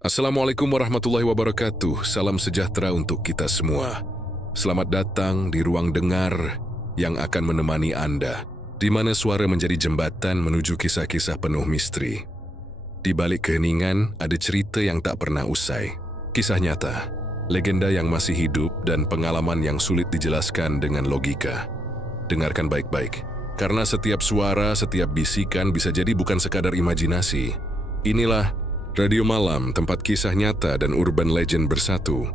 Assalamualaikum warahmatullahi wabarakatuh. Salam sejahtera untuk kita semua. Selamat datang di ruang dengar yang akan menemani Anda, di mana suara menjadi jembatan menuju kisah-kisah penuh misteri. Di balik keheningan ada cerita yang tak pernah usai. Kisah nyata, legenda yang masih hidup, dan pengalaman yang sulit dijelaskan dengan logika. Dengarkan baik-baik, karena setiap suara, setiap bisikan bisa jadi bukan sekadar imajinasi. Inilah Radio Malam, tempat kisah nyata dan urban legend bersatu.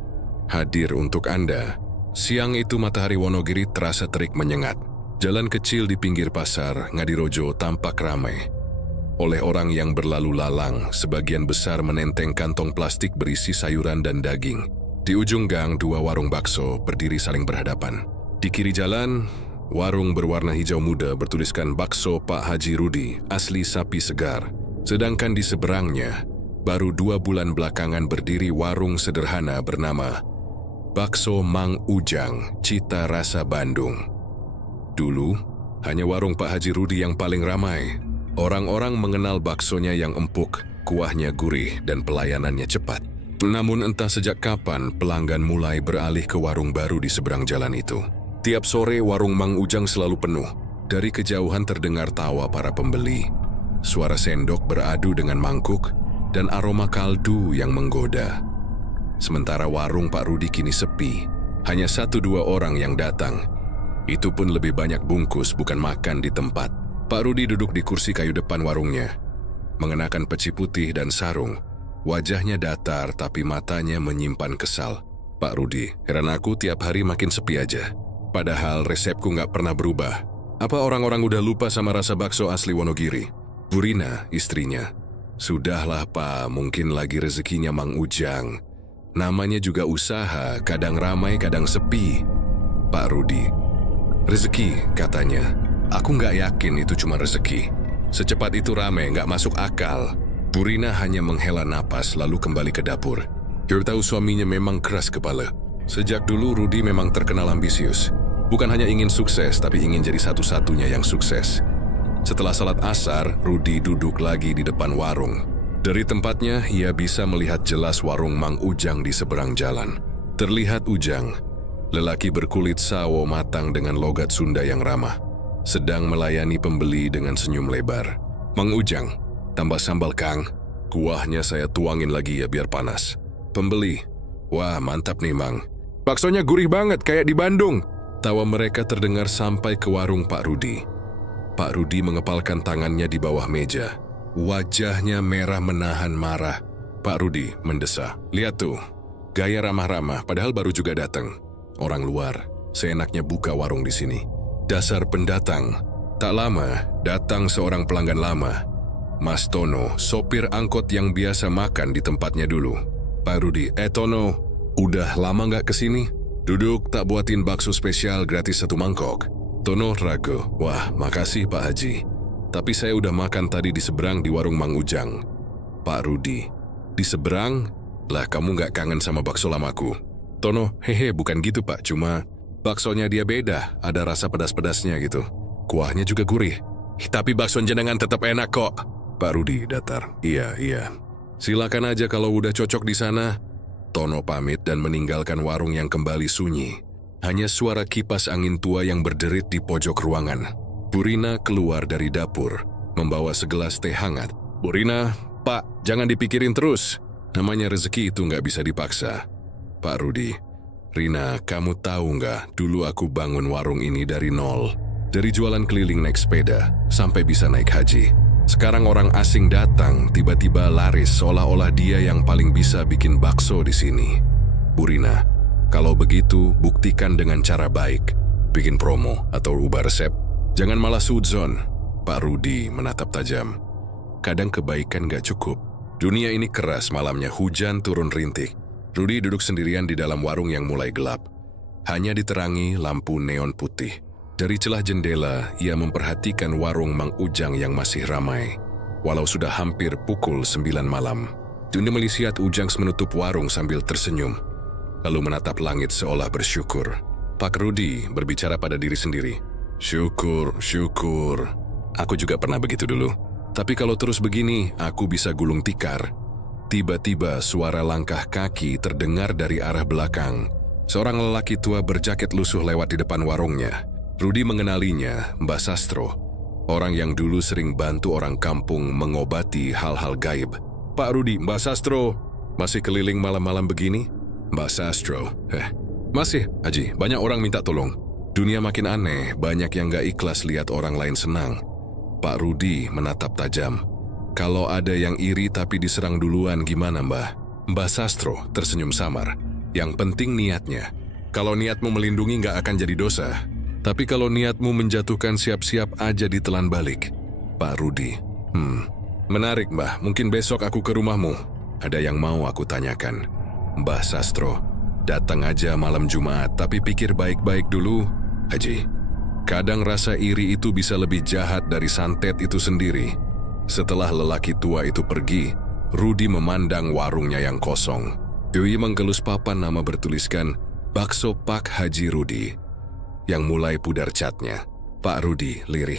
Hadir untuk Anda. Siang itu matahari Wonogiri terasa terik menyengat. Jalan kecil di pinggir pasar, Ngadirojo, tampak ramai oleh orang yang berlalu lalang, sebagian besar menenteng kantong plastik berisi sayuran dan daging. Di ujung gang, dua warung bakso berdiri saling berhadapan. Di kiri jalan, warung berwarna hijau muda bertuliskan Bakso Pak Haji Rudi, asli sapi segar. Sedangkan di seberangnya, baru 2 bulan belakangan berdiri warung sederhana bernama Bakso Mang Ujang, Cita Rasa Bandung. Dulu, hanya warung Pak Haji Rudi yang paling ramai. Orang-orang mengenal baksonya yang empuk, kuahnya gurih, dan pelayanannya cepat. Namun entah sejak kapan pelanggan mulai beralih ke warung baru di seberang jalan itu. Tiap sore warung Mang Ujang selalu penuh. Dari kejauhan terdengar tawa para pembeli, suara sendok beradu dengan mangkuk, dan aroma kaldu yang menggoda. Sementara warung Pak Rudi kini sepi, hanya 1-2 orang yang datang. Itu pun lebih banyak bungkus, bukan makan di tempat. Pak Rudi duduk di kursi kayu depan warungnya, mengenakan peci putih dan sarung. Wajahnya datar tapi matanya menyimpan kesal. Pak Rudi, heran aku tiap hari makin sepi aja. Padahal resepku nggak pernah berubah. Apa orang-orang udah lupa sama rasa bakso asli Wonogiri? Burina, istrinya. Sudahlah Pak, mungkin lagi rezekinya Mang Ujang. Namanya juga usaha, kadang ramai, kadang sepi. Pak Rudi, rezeki katanya. Aku nggak yakin itu cuma rezeki. Secepat itu ramai, nggak masuk akal. Burina hanya menghela napas lalu kembali ke dapur. Dia tahu suaminya memang keras kepala. Sejak dulu Rudi memang terkenal ambisius. Bukan hanya ingin sukses, tapi ingin jadi satu-satunya yang sukses. Setelah salat asar, Rudi duduk lagi di depan warung. Dari tempatnya, ia bisa melihat jelas warung Mang Ujang di seberang jalan. Terlihat Ujang, lelaki berkulit sawo matang dengan logat Sunda yang ramah, sedang melayani pembeli dengan senyum lebar. Mang Ujang, tambah sambal Kang. Kuahnya saya tuangin lagi ya biar panas. Pembeli, wah mantap nih Mang. Baksonya gurih banget kayak di Bandung. Tawa mereka terdengar sampai ke warung Pak Rudi. Pak Rudi mengepalkan tangannya di bawah meja. Wajahnya merah menahan marah. Pak Rudi mendesah. Lihat tuh, gaya ramah-ramah padahal baru juga datang. Orang luar, seenaknya buka warung di sini. Dasar pendatang. Tak lama, datang seorang pelanggan lama. Mas Tono, sopir angkot yang biasa makan di tempatnya dulu. Pak Rudi, Tono, udah lama nggak kesini? Duduk, tak buatin bakso spesial gratis 1 mangkok. Tono ragu, wah makasih Pak Haji. Tapi saya udah makan tadi di seberang di warung Mang Ujang. Pak Rudi, di seberang? Lah kamu nggak kangen sama bakso lamaku? Tono, hehe bukan gitu Pak, cuma baksonya dia beda, ada rasa pedas-pedasnya gitu. Kuahnya juga gurih. Tapi bakso jenengan tetap enak kok. Pak Rudi datar, iya. Silakan aja kalau udah cocok di sana. Tono pamit dan meninggalkan warung yang kembali sunyi. Hanya suara kipas angin tua yang berderit di pojok ruangan. Burina keluar dari dapur, membawa segelas teh hangat. Burina, Pak, jangan dipikirin terus. Namanya rezeki itu nggak bisa dipaksa. Pak Rudi, Rina, kamu tahu nggak, dulu aku bangun warung ini dari nol. Dari jualan keliling naik sepeda, sampai bisa naik haji. Sekarang orang asing datang, tiba-tiba laris seolah-olah dia yang paling bisa bikin bakso di sini. Burina, kalau begitu buktikan dengan cara baik. Bikin promo atau ubah resep. Jangan malah suudzon. Pak Rudi menatap tajam. Kadang kebaikan gak cukup. Dunia ini keras, malamnya hujan turun rintik. Rudi duduk sendirian di dalam warung yang mulai gelap. Hanya diterangi lampu neon putih. Dari celah jendela, ia memperhatikan warung Mang Ujang yang masih ramai. Walau sudah hampir pukul 9 malam. Dunia melihat Ujang menutup warung sambil tersenyum. Lalu menatap langit seolah bersyukur. Pak Rudi berbicara pada diri sendiri. Syukur. Aku juga pernah begitu dulu. Tapi kalau terus begini, aku bisa gulung tikar. Tiba-tiba suara langkah kaki terdengar dari arah belakang. Seorang lelaki tua berjaket lusuh lewat di depan warungnya. Rudi mengenalinya, Mbah Sastro. Orang yang dulu sering bantu orang kampung mengobati hal-hal gaib. "Pak Rudi, Mbah Sastro, masih keliling malam-malam begini?" "Mbah Sastro, masih, Haji, banyak orang minta tolong. Dunia makin aneh, banyak yang gak ikhlas lihat orang lain senang." Pak Rudi menatap tajam. "Kalau ada yang iri tapi diserang duluan gimana, Mbah?" Mbah Sastro tersenyum samar. "Yang penting niatnya. Kalau niatmu melindungi gak akan jadi dosa. Tapi kalau niatmu menjatuhkan, siap-siap aja ditelan balik." Pak Rudi, "Menarik, Mbah. Mungkin besok aku ke rumahmu. Ada yang mau aku tanyakan." Mbah Sastro, "Datang aja malam Jumat, tapi pikir baik-baik dulu, Haji. Kadang rasa iri itu bisa lebih jahat dari santet itu sendiri." Setelah lelaki tua itu pergi, Rudi memandang warungnya yang kosong. Dewi menggelus papan nama bertuliskan "Bakso Pak Haji Rudi" yang mulai pudar catnya. "Pak Rudi, lirih.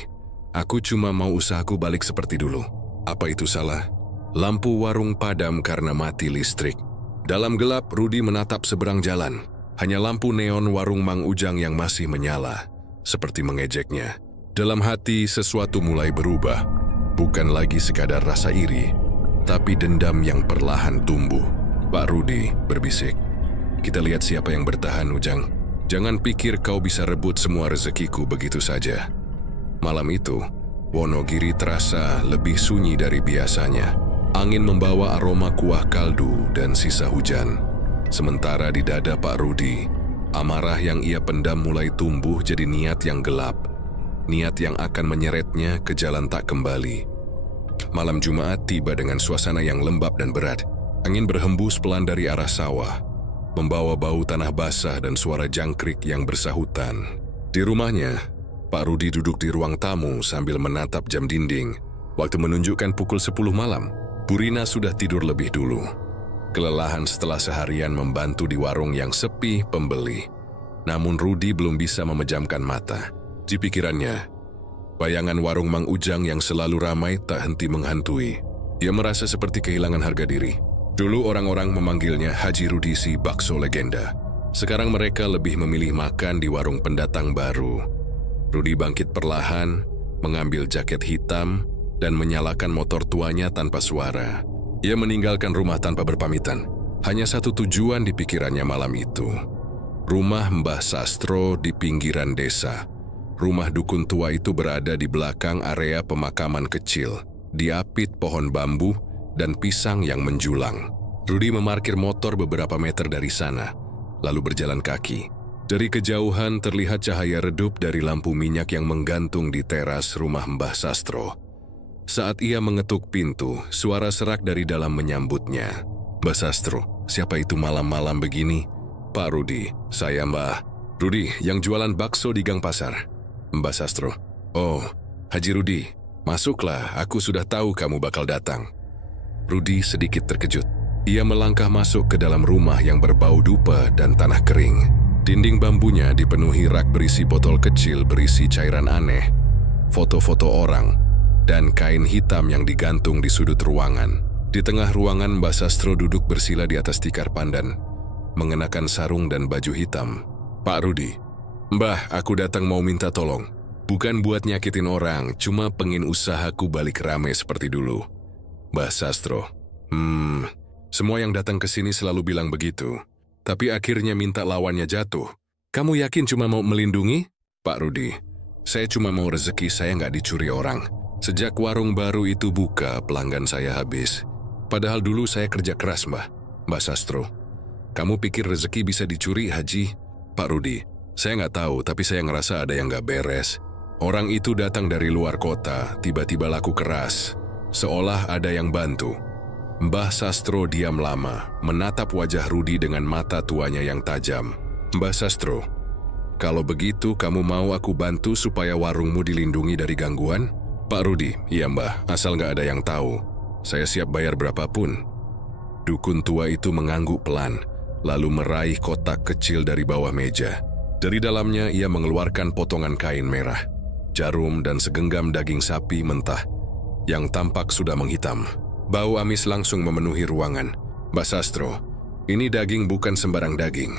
Aku cuma mau usahaku balik seperti dulu." "Apa itu salah?" Lampu warung padam karena mati listrik. Dalam gelap, Rudi menatap seberang jalan. Hanya lampu neon warung Mang Ujang yang masih menyala, seperti mengejeknya. Dalam hati, sesuatu mulai berubah. Bukan lagi sekadar rasa iri, tapi dendam yang perlahan tumbuh. Pak Rudi berbisik, "Kita lihat siapa yang bertahan, Ujang. Jangan pikir kau bisa rebut semua rezekiku begitu saja." Malam itu, Wonogiri terasa lebih sunyi dari biasanya. Angin membawa aroma kuah kaldu dan sisa hujan. Sementara di dada Pak Rudi, amarah yang ia pendam mulai tumbuh jadi niat yang gelap. Niat yang akan menyeretnya ke jalan tak kembali. Malam Jumat tiba dengan suasana yang lembab dan berat. Angin berhembus pelan dari arah sawah, membawa bau tanah basah dan suara jangkrik yang bersahutan. Di rumahnya, Pak Rudi duduk di ruang tamu sambil menatap jam dinding. Waktu menunjukkan pukul 10 malam. Burina sudah tidur lebih dulu. Kelelahan setelah seharian membantu di warung yang sepi pembeli. Namun Rudi belum bisa memejamkan mata. Di pikirannya, bayangan warung Mang Ujang yang selalu ramai tak henti menghantui. Ia merasa seperti kehilangan harga diri. Dulu orang-orang memanggilnya Haji Rudi si bakso legenda. Sekarang mereka lebih memilih makan di warung pendatang baru. Rudi bangkit perlahan, mengambil jaket hitam, dan menyalakan motor tuanya tanpa suara. Ia meninggalkan rumah tanpa berpamitan. Hanya satu tujuan di pikirannya malam itu. Rumah Mbah Sastro di pinggiran desa. Rumah dukun tua itu berada di belakang area pemakaman kecil, diapit pohon bambu dan pisang yang menjulang. Rudi memarkir motor beberapa meter dari sana, lalu berjalan kaki. Dari kejauhan terlihat cahaya redup dari lampu minyak yang menggantung di teras rumah Mbah Sastro. Saat ia mengetuk pintu, suara serak dari dalam menyambutnya. "Mbah Sastro, siapa itu malam-malam begini?" "Pak Rudi, saya Mbah Rudi yang jualan bakso di Gang Pasar." Mbah Sastro, "Oh, Haji Rudi, masuklah, aku sudah tahu kamu bakal datang." Rudi sedikit terkejut. Ia melangkah masuk ke dalam rumah yang berbau dupa dan tanah kering. Dinding bambunya dipenuhi rak berisi botol kecil berisi cairan aneh, foto-foto orang, dan kain hitam yang digantung di sudut ruangan. Di tengah ruangan, Mbah Sastro duduk bersila di atas tikar pandan, mengenakan sarung dan baju hitam. "Pak Rudi, Mbah, aku datang mau minta tolong. Bukan buat nyakitin orang, cuma pengen usahaku balik rame seperti dulu." Mbah Sastro, semua yang datang ke sini selalu bilang begitu. Tapi akhirnya minta lawannya jatuh. Kamu yakin cuma mau melindungi? "Pak Rudi, saya cuma mau rezeki saya nggak dicuri orang. Sejak warung baru itu buka, pelanggan saya habis. Padahal dulu saya kerja keras, Mbah." "Mbah Sastro, kamu pikir rezeki bisa dicuri, Haji?" "Pak Rudi, saya nggak tahu, tapi saya ngerasa ada yang nggak beres. Orang itu datang dari luar kota, tiba-tiba laku keras, seolah ada yang bantu." Mbah Sastro diam lama, menatap wajah Rudi dengan mata tuanya yang tajam. "Mbah Sastro, kalau begitu kamu mau aku bantu supaya warungmu dilindungi dari gangguan?" "Pak Rudi, iya Mbah, asal nggak ada yang tahu. Saya siap bayar berapapun." Dukun tua itu mengangguk pelan, lalu meraih kotak kecil dari bawah meja. Dari dalamnya ia mengeluarkan potongan kain merah, jarum dan segenggam daging sapi mentah yang tampak sudah menghitam. Bau amis langsung memenuhi ruangan. Mbak Sastro, ini daging bukan sembarang daging.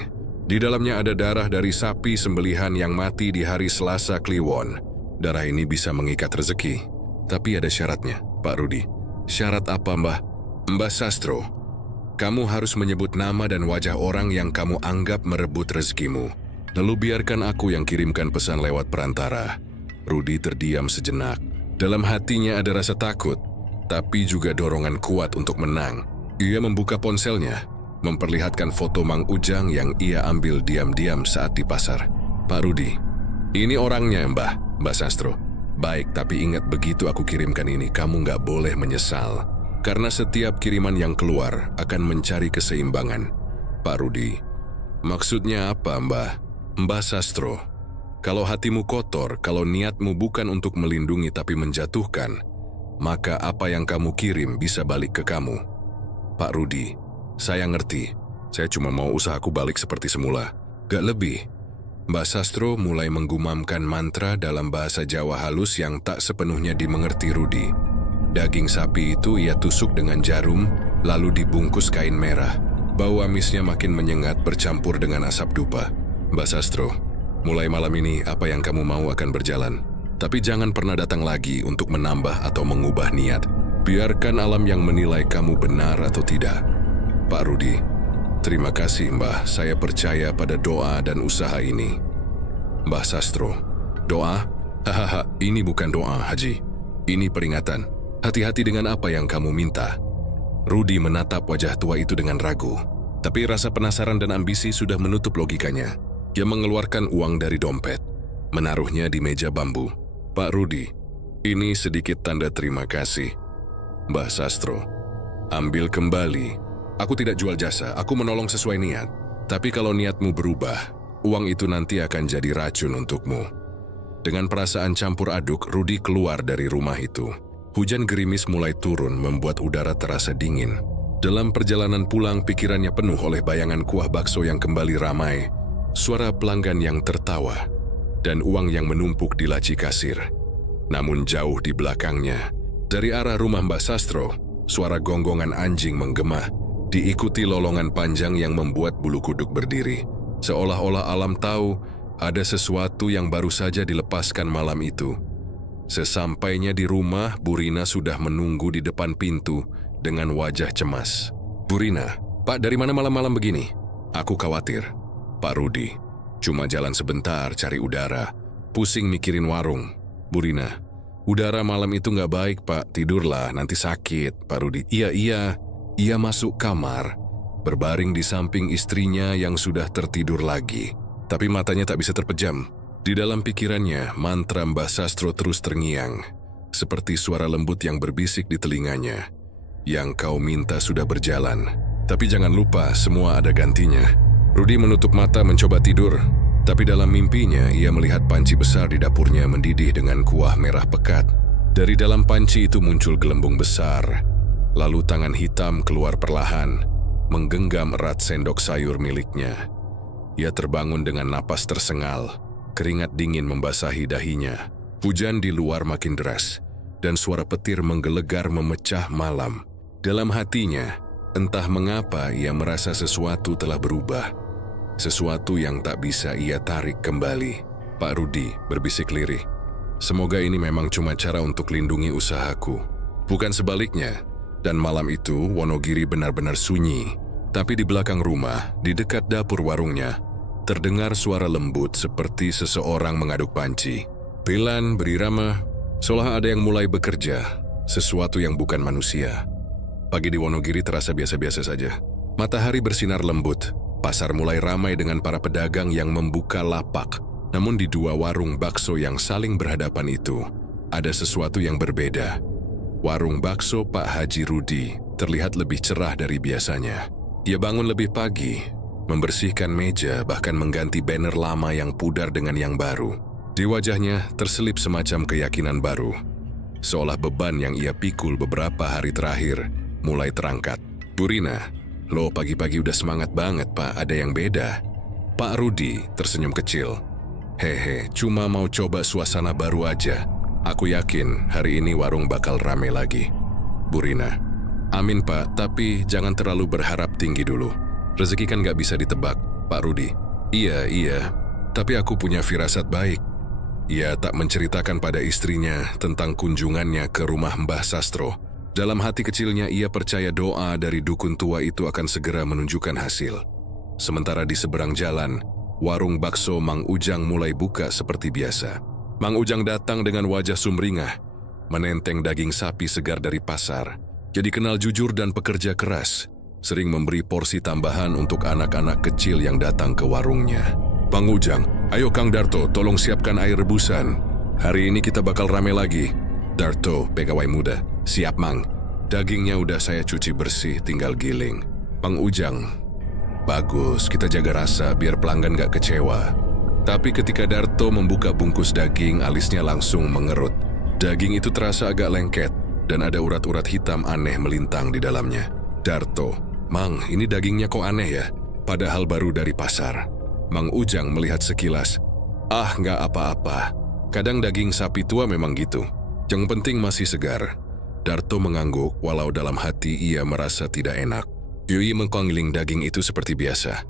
Di dalamnya ada darah dari sapi sembelihan yang mati di hari Selasa Kliwon. Darah ini bisa mengikat rezeki. Tapi ada syaratnya, Pak Rudi. Syarat apa, Mbah? Mbak Sastro, kamu harus menyebut nama dan wajah orang yang kamu anggap merebut rezekimu. Lalu biarkan aku yang kirimkan pesan lewat perantara. Rudi terdiam sejenak. Dalam hatinya ada rasa takut, tapi juga dorongan kuat untuk menang. Ia membuka ponselnya, memperlihatkan foto Mang Ujang yang ia ambil diam-diam saat di pasar. Pak Rudi, ini orangnya, Mbak Sastro. Baik, tapi ingat begitu aku kirimkan ini, kamu nggak boleh menyesal. Karena setiap kiriman yang keluar akan mencari keseimbangan. Pak Rudi, maksudnya apa, Mbak Sastro? Kalau hatimu kotor, kalau niatmu bukan untuk melindungi tapi menjatuhkan, maka apa yang kamu kirim bisa balik ke kamu. Pak Rudi, saya ngerti. Saya cuma mau usahaku balik seperti semula. Gak lebih. Mbak Sastro mulai menggumamkan mantra dalam bahasa Jawa halus yang tak sepenuhnya dimengerti Rudi. Daging sapi itu ia tusuk dengan jarum, lalu dibungkus kain merah. Bau amisnya makin menyengat bercampur dengan asap dupa. Mbak Sastro, mulai malam ini apa yang kamu mau akan berjalan. Tapi jangan pernah datang lagi untuk menambah atau mengubah niat. Biarkan alam yang menilai kamu benar atau tidak. Pak Rudi, terima kasih, Mbah. Saya percaya pada doa dan usaha ini. Mbah Sastro, doa? Hahaha, ini bukan doa, Haji. Ini peringatan. Hati-hati dengan apa yang kamu minta. Rudi menatap wajah tua itu dengan ragu. Tapi rasa penasaran dan ambisi sudah menutup logikanya. Dia mengeluarkan uang dari dompet, menaruhnya di meja bambu. Pak Rudi, ini sedikit tanda terima kasih. Mbah Sastro, ambil kembali. Aku tidak jual jasa, aku menolong sesuai niat. Tapi kalau niatmu berubah, uang itu nanti akan jadi racun untukmu. Dengan perasaan campur aduk, Rudi keluar dari rumah itu. Hujan gerimis mulai turun membuat udara terasa dingin. Dalam perjalanan pulang, pikirannya penuh oleh bayangan kuah bakso yang kembali ramai, suara pelanggan yang tertawa, dan uang yang menumpuk di laci kasir. Namun jauh di belakangnya, dari arah rumah Mbak Sastro, suara gonggongan anjing menggema, diikuti lolongan panjang yang membuat bulu kuduk berdiri. Seolah-olah alam tahu ada sesuatu yang baru saja dilepaskan malam itu. Sesampainya di rumah, Burina sudah menunggu di depan pintu dengan wajah cemas. Burina, Pak, dari mana malam-malam begini? Aku khawatir. Pak Rudi, cuma jalan sebentar cari udara. Pusing mikirin warung. Burina, udara malam itu nggak baik, Pak. Tidurlah, nanti sakit. Pak Rudi, iya. Ia masuk kamar, berbaring di samping istrinya yang sudah tertidur lagi. Tapi matanya tak bisa terpejam. Di dalam pikirannya, mantra Mbah Sastro terus terngiang, seperti suara lembut yang berbisik di telinganya. Yang kau minta sudah berjalan, tapi jangan lupa semua ada gantinya. Rudi menutup mata mencoba tidur, tapi dalam mimpinya ia melihat panci besar di dapurnya mendidih dengan kuah merah pekat. Dari dalam panci itu muncul gelembung besar, lalu tangan hitam keluar perlahan, menggenggam erat sendok sayur miliknya. Ia terbangun dengan napas tersengal, keringat dingin membasahi dahinya. Hujan di luar makin deras, dan suara petir menggelegar memecah malam. Dalam hatinya, entah mengapa ia merasa sesuatu telah berubah. Sesuatu yang tak bisa ia tarik kembali. Pak Rudi berbisik lirih. Semoga ini memang cuma cara untuk lindungi usahaku, bukan sebaliknya. Dan malam itu Wonogiri benar-benar sunyi. Tapi di belakang rumah, di dekat dapur warungnya, terdengar suara lembut seperti seseorang mengaduk panci. Belan berirama, seolah ada yang mulai bekerja, sesuatu yang bukan manusia. Pagi di Wonogiri terasa biasa-biasa saja. Matahari bersinar lembut, pasar mulai ramai dengan para pedagang yang membuka lapak. Namun di dua warung bakso yang saling berhadapan itu, ada sesuatu yang berbeda. Warung bakso Pak Haji Rudi terlihat lebih cerah dari biasanya. Ia bangun lebih pagi, membersihkan meja, bahkan mengganti banner lama yang pudar dengan yang baru. Di wajahnya terselip semacam keyakinan baru, seolah beban yang ia pikul beberapa hari terakhir mulai terangkat. Burina, lo pagi-pagi udah semangat banget, Pak. Ada yang beda. Pak Rudi tersenyum kecil. Hehe, cuma mau coba suasana baru aja. Aku yakin hari ini warung bakal rame lagi. Burina, Amin Pak, tapi jangan terlalu berharap tinggi dulu. Rezeki kan gak bisa ditebak, Pak Rudi. Iya, tapi aku punya firasat baik. Ia tak menceritakan pada istrinya tentang kunjungannya ke rumah Mbah Sastro. Dalam hati kecilnya ia percaya doa dari dukun tua itu akan segera menunjukkan hasil. Sementara di seberang jalan, warung bakso Mang Ujang mulai buka seperti biasa. Mang Ujang datang dengan wajah sumringah, menenteng daging sapi segar dari pasar. Jadi kenal jujur dan pekerja keras, sering memberi porsi tambahan untuk anak-anak kecil yang datang ke warungnya. Mang Ujang, ayo Kang Darto, tolong siapkan air rebusan. Hari ini kita bakal rame lagi. Darto, pegawai muda, siap Mang. Dagingnya udah saya cuci bersih, tinggal giling. Mang Ujang, bagus, kita jaga rasa biar pelanggan gak kecewa. Tapi ketika Darto membuka bungkus daging, alisnya langsung mengerut. Daging itu terasa agak lengket, dan ada urat-urat hitam aneh melintang di dalamnya. Darto, Mang, ini dagingnya kok aneh ya? Padahal baru dari pasar. Mang Ujang melihat sekilas. Ah, nggak apa-apa. Kadang daging sapi tua memang gitu. Yang penting masih segar. Darto mengangguk, walau dalam hati ia merasa tidak enak. Yui mengkongling daging itu seperti biasa,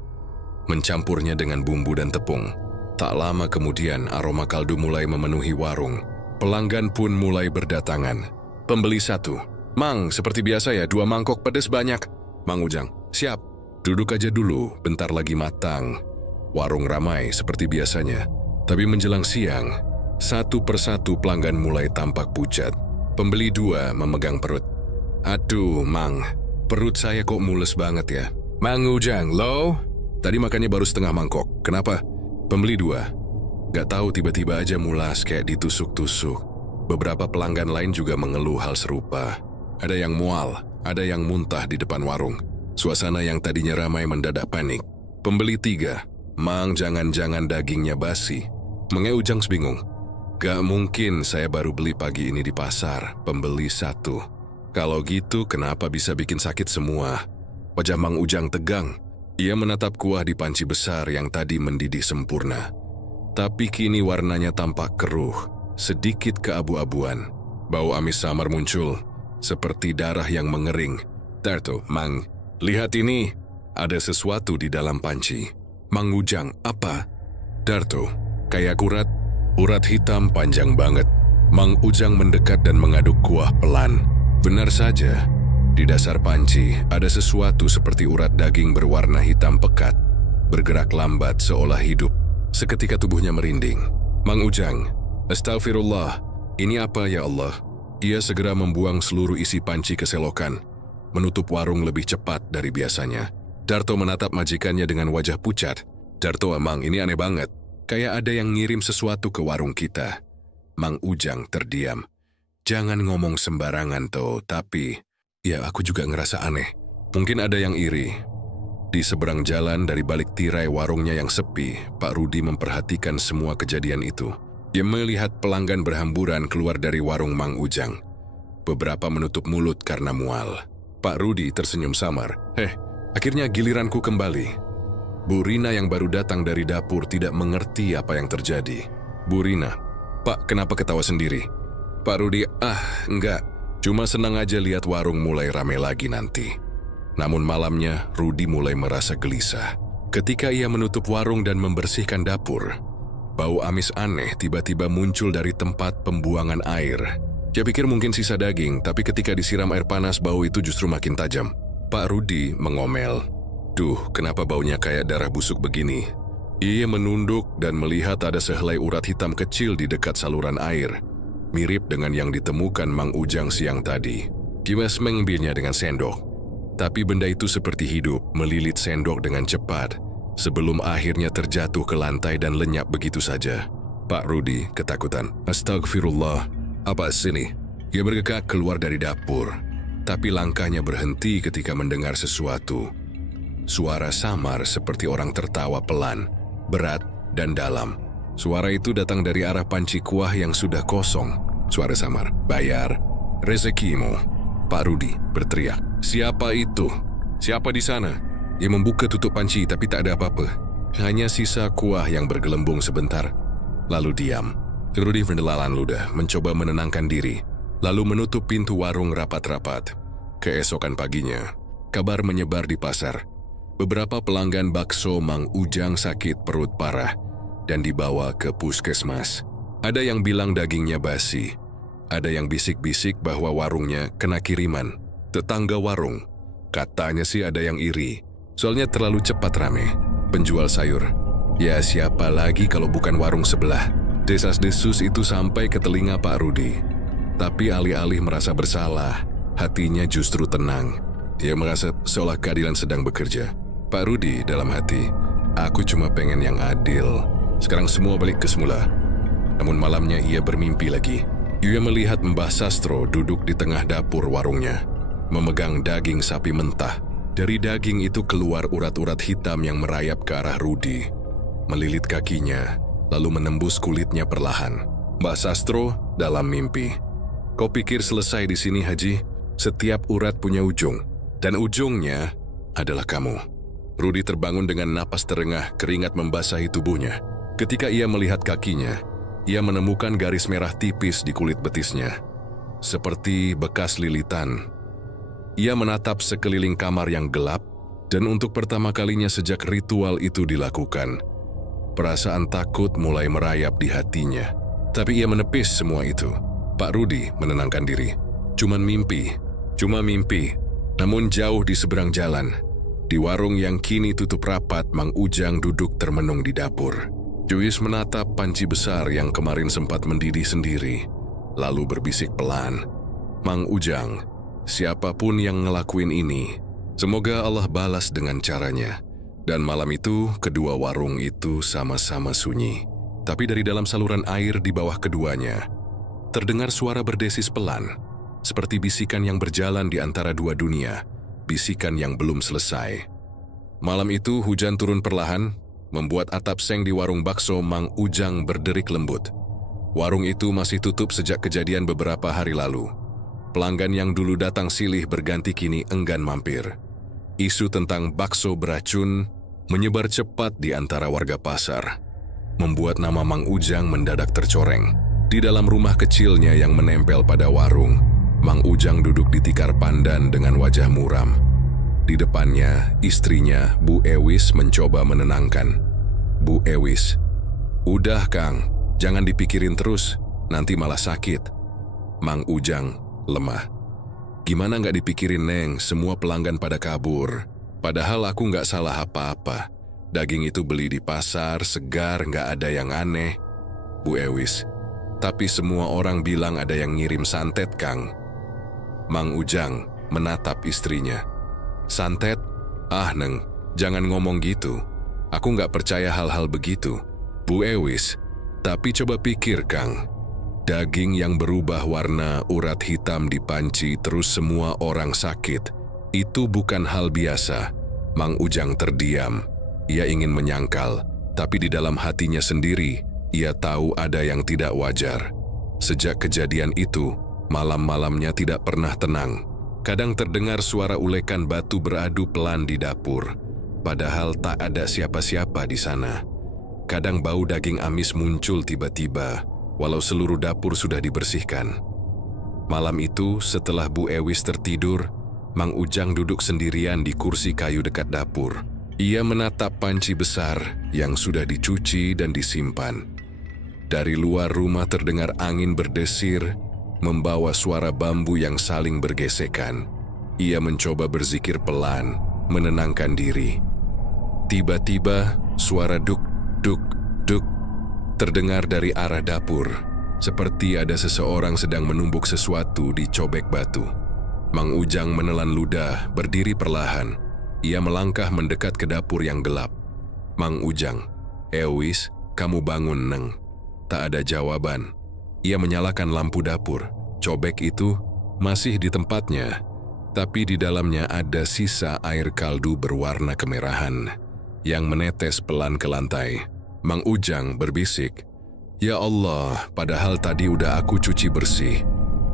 mencampurnya dengan bumbu dan tepung. Tak lama kemudian, aroma kaldu mulai memenuhi warung. Pelanggan pun mulai berdatangan. Pembeli 1. Mang, seperti biasa ya, 2 mangkok pedas banyak. Mang Ujang, siap. Duduk aja dulu, bentar lagi matang. Warung ramai seperti biasanya. Tapi menjelang siang, satu persatu pelanggan mulai tampak pucat. Pembeli 2 memegang perut. Aduh, Mang, perut saya kok mules banget ya. Mang Ujang, lo? Tadi makannya baru setengah mangkok. Kenapa? Pembeli 2. Gak tahu tiba-tiba aja mulas kayak ditusuk-tusuk. Beberapa pelanggan lain juga mengeluh hal serupa. Ada yang mual, ada yang muntah di depan warung. Suasana yang tadinya ramai mendadak panik. Pembeli 3. Mang, jangan-jangan dagingnya basi. Mang Ujang bingung. Gak mungkin, saya baru beli pagi ini di pasar. Pembeli 1. Kalau gitu kenapa bisa bikin sakit semua? Wajah Mang Ujang tegang. Ia menatap kuah di panci besar yang tadi mendidih sempurna. Tapi kini warnanya tampak keruh, sedikit keabu-abuan. Bau amis samar muncul, seperti darah yang mengering. Darto, Mang, lihat ini. Ada sesuatu di dalam panci. Mang Ujang, apa? Darto, kayak urat hitam panjang banget. Mang Ujang mendekat dan mengaduk kuah pelan. Benar saja, di dasar panci ada sesuatu seperti urat daging berwarna hitam pekat, bergerak lambat seolah hidup. Seketika tubuhnya merinding. Mang Ujang, astagfirullah, ini apa ya Allah? Ia segera membuang seluruh isi panci ke selokan, menutup warung lebih cepat dari biasanya. Darto menatap majikannya dengan wajah pucat. Darto, Mang, ini aneh banget. Kayak ada yang ngirim sesuatu ke warung kita. Mang Ujang terdiam. Jangan ngomong sembarangan toh, tapi ya aku juga ngerasa aneh. Mungkin ada yang iri. Di seberang jalan dari balik tirai warungnya yang sepi, Pak Rudi memperhatikan semua kejadian itu. Dia melihat pelanggan berhamburan keluar dari warung Mang Ujang. Beberapa menutup mulut karena mual. Pak Rudi tersenyum samar. Akhirnya giliranku kembali. Bu Rina yang baru datang dari dapur tidak mengerti apa yang terjadi. Bu Rina, Pak, kenapa ketawa sendiri? Pak Rudi, enggak. Cuma senang aja lihat warung mulai ramai lagi nanti. Namun malamnya, Rudi mulai merasa gelisah. Ketika ia menutup warung dan membersihkan dapur, bau amis aneh tiba-tiba muncul dari tempat pembuangan air. Dia pikir mungkin sisa daging, tapi ketika disiram air panas, bau itu justru makin tajam. Pak Rudi mengomel. Duh, kenapa baunya kayak darah busuk begini? Ia menunduk dan melihat ada sehelai urat hitam kecil di dekat saluran air, mirip dengan yang ditemukan Mang Ujang siang tadi. Dia mengambilnya dengan sendok. Tapi benda itu seperti hidup, melilit sendok dengan cepat, sebelum akhirnya terjatuh ke lantai dan lenyap begitu saja. Pak Rudi ketakutan. Astagfirullah, apa sini? Ia bergegas keluar dari dapur, tapi langkahnya berhenti ketika mendengar sesuatu. Suara samar seperti orang tertawa pelan, berat dan dalam. Suara itu datang dari arah panci kuah yang sudah kosong. Suara samar, bayar rezekimu. Pak Rudi berteriak. Siapa itu? Siapa di sana? Ia membuka tutup panci tapi tak ada apa-apa. Hanya sisa kuah yang bergelembung sebentar. Lalu diam. Rudi menelan ludah, mencoba menenangkan diri. Lalu menutup pintu warung rapat-rapat. Keesokan paginya, kabar menyebar di pasar. Beberapa pelanggan bakso Mang Ujang sakit perut parah dan dibawa ke puskesmas. Ada yang bilang dagingnya basi. Ada yang bisik-bisik bahwa warungnya kena kiriman. Tetangga warung, katanya sih ada yang iri. Soalnya terlalu cepat rame. Penjual sayur, ya siapa lagi kalau bukan warung sebelah. Desas-desus itu sampai ke telinga Pak Rudi. Tapi alih-alih merasa bersalah, hatinya justru tenang. Ia merasa seolah keadilan sedang bekerja. Pak Rudi dalam hati, aku cuma pengen yang adil. Sekarang semua balik ke semula. Namun malamnya ia bermimpi lagi. Ia melihat Mbah Sastro duduk di tengah dapur warungnya, memegang daging sapi mentah. Dari daging itu keluar urat-urat hitam yang merayap ke arah Rudi, melilit kakinya, lalu menembus kulitnya perlahan. Mbah Sastro dalam mimpi. Kau pikir selesai di sini, Haji? Setiap urat punya ujung, dan ujungnya adalah kamu. Rudi terbangun dengan napas terengah, keringat membasahi tubuhnya. Ketika ia melihat kakinya, ia menemukan garis merah tipis di kulit betisnya, seperti bekas lilitan. Ia menatap sekeliling kamar yang gelap, dan untuk pertama kalinya sejak ritual itu dilakukan, perasaan takut mulai merayap di hatinya. Tapi ia menepis semua itu. Pak Rudi menenangkan diri. Cuma mimpi. Namun jauh di seberang jalan, di warung yang kini tutup rapat, Mang Ujang duduk termenung di dapur. Juis menatap panci besar yang kemarin sempat mendidih sendiri, lalu berbisik pelan, "Mang Ujang, siapapun yang ngelakuin ini, semoga Allah balas dengan caranya." Dan malam itu, kedua warung itu sama-sama sunyi. Tapi dari dalam saluran air di bawah keduanya, terdengar suara berdesis pelan, seperti bisikan yang berjalan di antara dua dunia, bisikan yang belum selesai. Malam itu hujan turun perlahan, membuat atap seng di warung bakso Mang Ujang berderik lembut. Warung itu masih tutup sejak kejadian beberapa hari lalu. Pelanggan yang dulu datang silih berganti kini enggan mampir. Isu tentang bakso beracun menyebar cepat di antara warga pasar, membuat nama Mang Ujang mendadak tercoreng. Di dalam rumah kecilnya yang menempel pada warung, Mang Ujang duduk di tikar pandan dengan wajah muram. Di depannya, istrinya, Bu Ewis, mencoba menenangkan. "Bu Ewis, udah Kang, jangan dipikirin terus, nanti malah sakit." Mang Ujang lemah. "Gimana nggak dipikirin, Neng? Semua pelanggan pada kabur. Padahal aku nggak salah apa-apa. Daging itu beli di pasar, segar, nggak ada yang aneh." "Bu Ewis, tapi semua orang bilang ada yang ngirim santet, Kang." Mang Ujang menatap istrinya. "Santet? Ah, Neng, jangan ngomong gitu. Aku nggak percaya hal-hal begitu." "Bu Ewis, tapi coba pikir, Kang. Daging yang berubah warna, urat hitam di panci, terus semua orang sakit. Itu bukan hal biasa." Mang Ujang terdiam. Ia ingin menyangkal, tapi di dalam hatinya sendiri, ia tahu ada yang tidak wajar. Sejak kejadian itu, malam-malamnya tidak pernah tenang. Kadang terdengar suara ulekan batu beradu pelan di dapur, padahal tak ada siapa-siapa di sana. Kadang bau daging amis muncul tiba-tiba, walau seluruh dapur sudah dibersihkan. Malam itu, setelah Bu Ewis tertidur, Mang Ujang duduk sendirian di kursi kayu dekat dapur. Ia menatap panci besar yang sudah dicuci dan disimpan. Dari luar rumah terdengar angin berdesir, membawa suara bambu yang saling bergesekan. Ia mencoba berzikir pelan, menenangkan diri. Tiba-tiba, suara duk, duk, duk terdengar dari arah dapur, seperti ada seseorang sedang menumbuk sesuatu di cobek batu. Mang Ujang menelan ludah, berdiri perlahan. Ia melangkah mendekat ke dapur yang gelap. "Mang Ujang, Ewis, kamu bangun, Neng." Tak ada jawaban. Ia menyalakan lampu dapur. Cobek itu masih di tempatnya, tapi di dalamnya ada sisa air kaldu berwarna kemerahan yang menetes pelan ke lantai. Mang Ujang berbisik, "Ya Allah, padahal tadi udah aku cuci bersih."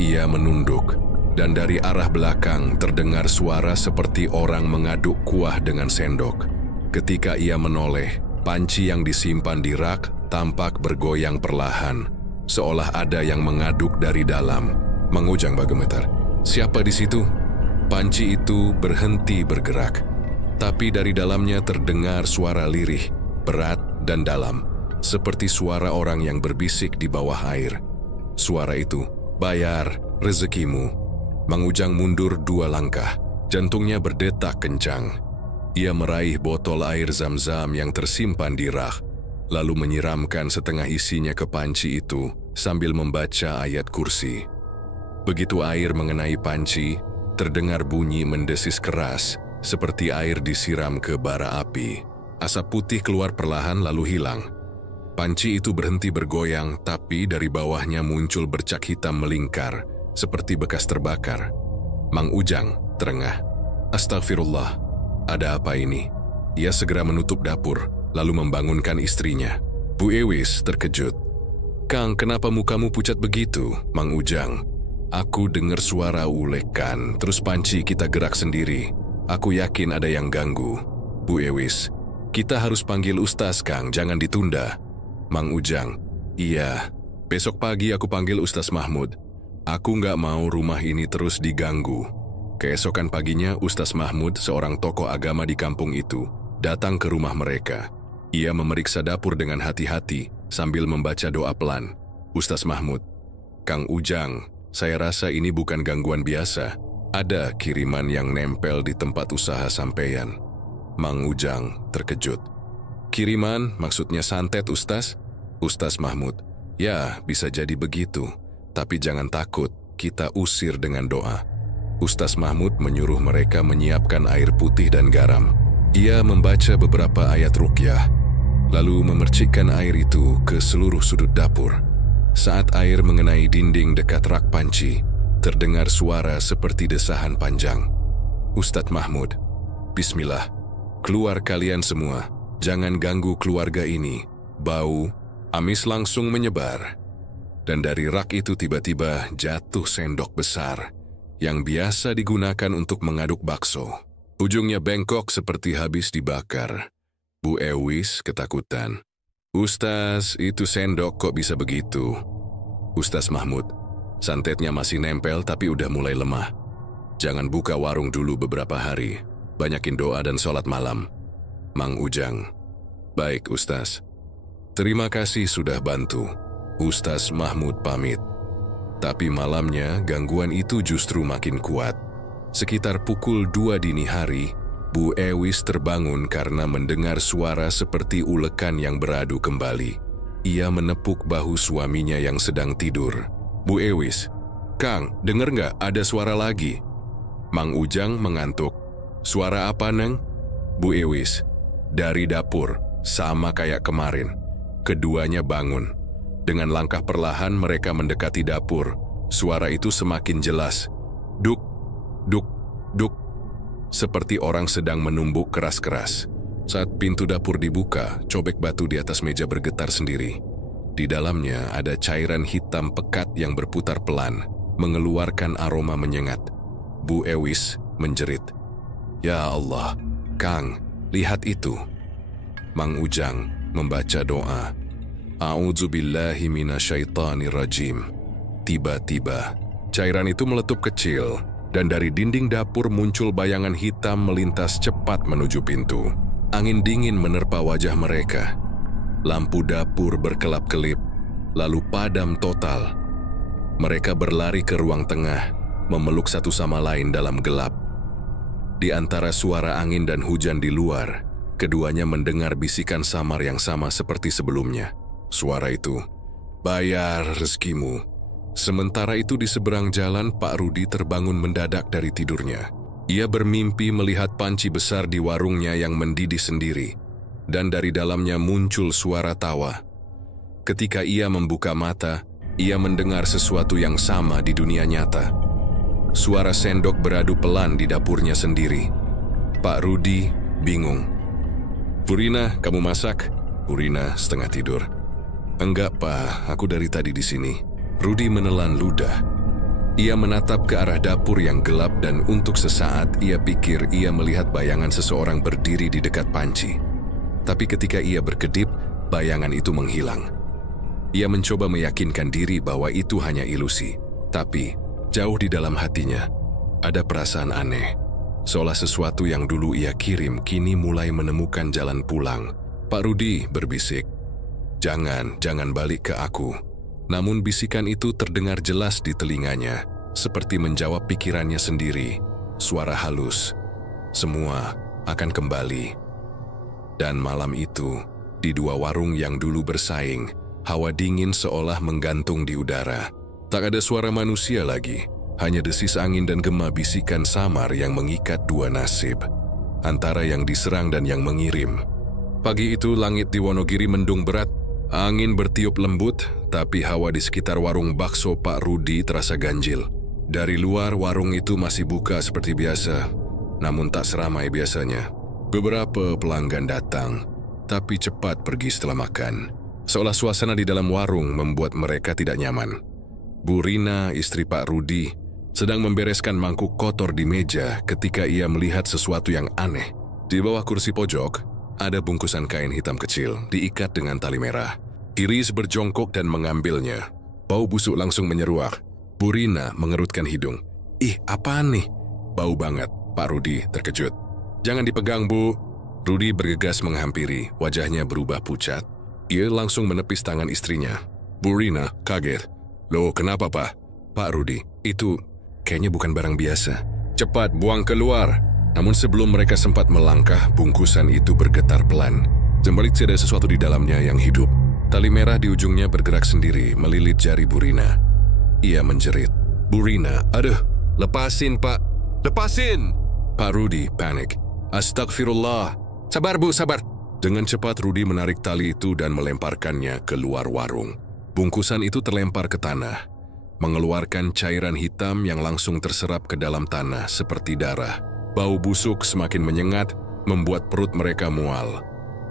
Ia menunduk, dan dari arah belakang terdengar suara seperti orang mengaduk kuah dengan sendok. Ketika ia menoleh, panci yang disimpan di rak tampak bergoyang perlahan, seolah ada yang mengaduk dari dalam. Mang Ujang bergemetar. "Siapa di situ?" Panci itu berhenti bergerak, tapi dari dalamnya terdengar suara lirih, berat dan dalam, seperti suara orang yang berbisik di bawah air. Suara itu, "Bayar rezekimu." Mang Ujang mundur 2 langkah, jantungnya berdetak kencang. Ia meraih botol air zam-zam yang tersimpan di rak, lalu menyiramkan setengah isinya ke panci itu sambil membaca ayat kursi. Begitu air mengenai panci, terdengar bunyi mendesis keras, seperti air disiram ke bara api. Asap putih keluar perlahan lalu hilang. Panci itu berhenti bergoyang, tapi dari bawahnya muncul bercak hitam melingkar, seperti bekas terbakar. Mang Ujang terengah. "Astagfirullah, ada apa ini?" Ia segera menutup dapur, lalu membangunkan istrinya. Bu Ewis terkejut. "Kang, kenapa mukamu pucat begitu, Mang Ujang?" "Aku dengar suara ulekan, terus panci kita gerak sendiri. Aku yakin ada yang ganggu." "Bu Ewis, kita harus panggil Ustaz, Kang, jangan ditunda." Mang Ujang, "Iya, besok pagi aku panggil Ustaz Mahmud. Aku nggak mau rumah ini terus diganggu." Keesokan paginya, Ustaz Mahmud, seorang tokoh agama di kampung itu, datang ke rumah mereka. Ia memeriksa dapur dengan hati-hati sambil membaca doa pelan. "Ustaz Mahmud, Kang Ujang, saya rasa ini bukan gangguan biasa. Ada kiriman yang nempel di tempat usaha sampeyan." Mang Ujang terkejut. "Kiriman maksudnya santet, Ustaz?" Ustaz Mahmud, "Ya, bisa jadi begitu. Tapi jangan takut, kita usir dengan doa." Ustaz Mahmud menyuruh mereka menyiapkan air putih dan garam. Ia membaca beberapa ayat ruqyah, lalu memercikkan air itu ke seluruh sudut dapur. Saat air mengenai dinding dekat rak panci, terdengar suara seperti desahan panjang. "Ustadz Mahmud, bismillah, keluar kalian semua, jangan ganggu keluarga ini. Bau amis langsung menyebar." Dan dari rak itu tiba-tiba jatuh sendok besar, yang biasa digunakan untuk mengaduk bakso. Ujungnya bengkok seperti habis dibakar. Bu Ewis ketakutan. "Ustaz, itu sendok kok bisa begitu?" Ustaz Mahmud, "Santetnya masih nempel tapi udah mulai lemah. Jangan buka warung dulu beberapa hari. Banyakin doa dan sholat malam." Mang Ujang, "Baik, Ustaz. Terima kasih sudah bantu." Ustaz Mahmud pamit. Tapi malamnya gangguan itu justru makin kuat. Sekitar pukul 2 dini hari, Bu Ewis terbangun karena mendengar suara seperti ulekan yang beradu kembali. Ia menepuk bahu suaminya yang sedang tidur. "Bu Ewis, Kang, denger nggak ada suara lagi?" Mang Ujang mengantuk. "Suara apa, Neng?" Bu Ewis, "Dari dapur, sama kayak kemarin." Keduanya bangun. Dengan langkah perlahan mereka mendekati dapur. Suara itu semakin jelas. Duk, duk, duk. Seperti orang sedang menumbuk keras-keras. Saat pintu dapur dibuka, cobek batu di atas meja bergetar sendiri. Di dalamnya ada cairan hitam pekat yang berputar pelan, mengeluarkan aroma menyengat. Bu Ewis menjerit. "Ya Allah, Kang, lihat itu." Mang Ujang membaca doa. "A'udzubillahi minasyaitonirrajim." Tiba-tiba, cairan itu meletup kecil, dan dari dinding dapur muncul bayangan hitam melintas cepat menuju pintu. Angin dingin menerpa wajah mereka. Lampu dapur berkelap-kelip, lalu padam total. Mereka berlari ke ruang tengah, memeluk satu sama lain dalam gelap. Di antara suara angin dan hujan di luar, keduanya mendengar bisikan samar yang sama seperti sebelumnya. Suara itu, "Bayar rezekimu." Sementara itu di seberang jalan, Pak Rudi terbangun mendadak dari tidurnya. Ia bermimpi melihat panci besar di warungnya yang mendidih sendiri, dan dari dalamnya muncul suara tawa. Ketika ia membuka mata, ia mendengar sesuatu yang sama di dunia nyata. Suara sendok beradu pelan di dapurnya sendiri. Pak Rudi bingung. "Bu Rina, kamu masak?" Bu Rina setengah tidur. "Enggak, Pak, aku dari tadi di sini." Rudi menelan ludah. Ia menatap ke arah dapur yang gelap dan untuk sesaat ia pikir ia melihat bayangan seseorang berdiri di dekat panci. Tapi ketika ia berkedip, bayangan itu menghilang. Ia mencoba meyakinkan diri bahwa itu hanya ilusi. Tapi, jauh di dalam hatinya, ada perasaan aneh. Seolah sesuatu yang dulu ia kirim kini mulai menemukan jalan pulang. Pak Rudi berbisik, jangan balik ke aku." Namun bisikan itu terdengar jelas di telinganya, seperti menjawab pikirannya sendiri. Suara halus, "Semua akan kembali." Dan malam itu, di dua warung yang dulu bersaing, hawa dingin seolah menggantung di udara. Tak ada suara manusia lagi, hanya desis angin dan gema bisikan samar yang mengikat dua nasib, antara yang diserang dan yang mengirim. Pagi itu langit di Wonogiri mendung berat, angin bertiup lembut, tapi hawa di sekitar warung bakso Pak Rudi terasa ganjil. Dari luar warung itu masih buka seperti biasa, namun tak seramai biasanya. Beberapa pelanggan datang, tapi cepat pergi setelah makan. Seolah suasana di dalam warung membuat mereka tidak nyaman. Bu Rina, istri Pak Rudi, sedang membereskan mangkuk kotor di meja ketika ia melihat sesuatu yang aneh. Di bawah kursi pojok, ada bungkusan kain hitam kecil diikat dengan tali merah. Iris berjongkok dan mengambilnya. Bau busuk langsung menyeruak. Bu Rina mengerutkan hidung. "Ih, apaan nih?" "Bau banget," Pak Rudi terkejut. "Jangan dipegang, Bu." Rudi bergegas menghampiri, wajahnya berubah pucat. Ia langsung menepis tangan istrinya. Bu Rina kaget. "Loh, kenapa, Pak?" "Pak Rudi, itu kayaknya bukan barang biasa. Cepat buang keluar." Namun sebelum mereka sempat melangkah, bungkusan itu bergetar pelan. Jembalit ada sesuatu di dalamnya yang hidup. Tali merah di ujungnya bergerak sendiri, melilit jari Bu Rina. Ia menjerit. "Bu Rina, aduh, lepasin, Pak. Lepasin!" Pak Rudi panik. "Astagfirullah. Sabar, Bu, sabar." Dengan cepat Rudi menarik tali itu dan melemparkannya keluar warung. Bungkusan itu terlempar ke tanah, mengeluarkan cairan hitam yang langsung terserap ke dalam tanah seperti darah. Bau busuk semakin menyengat, membuat perut mereka mual.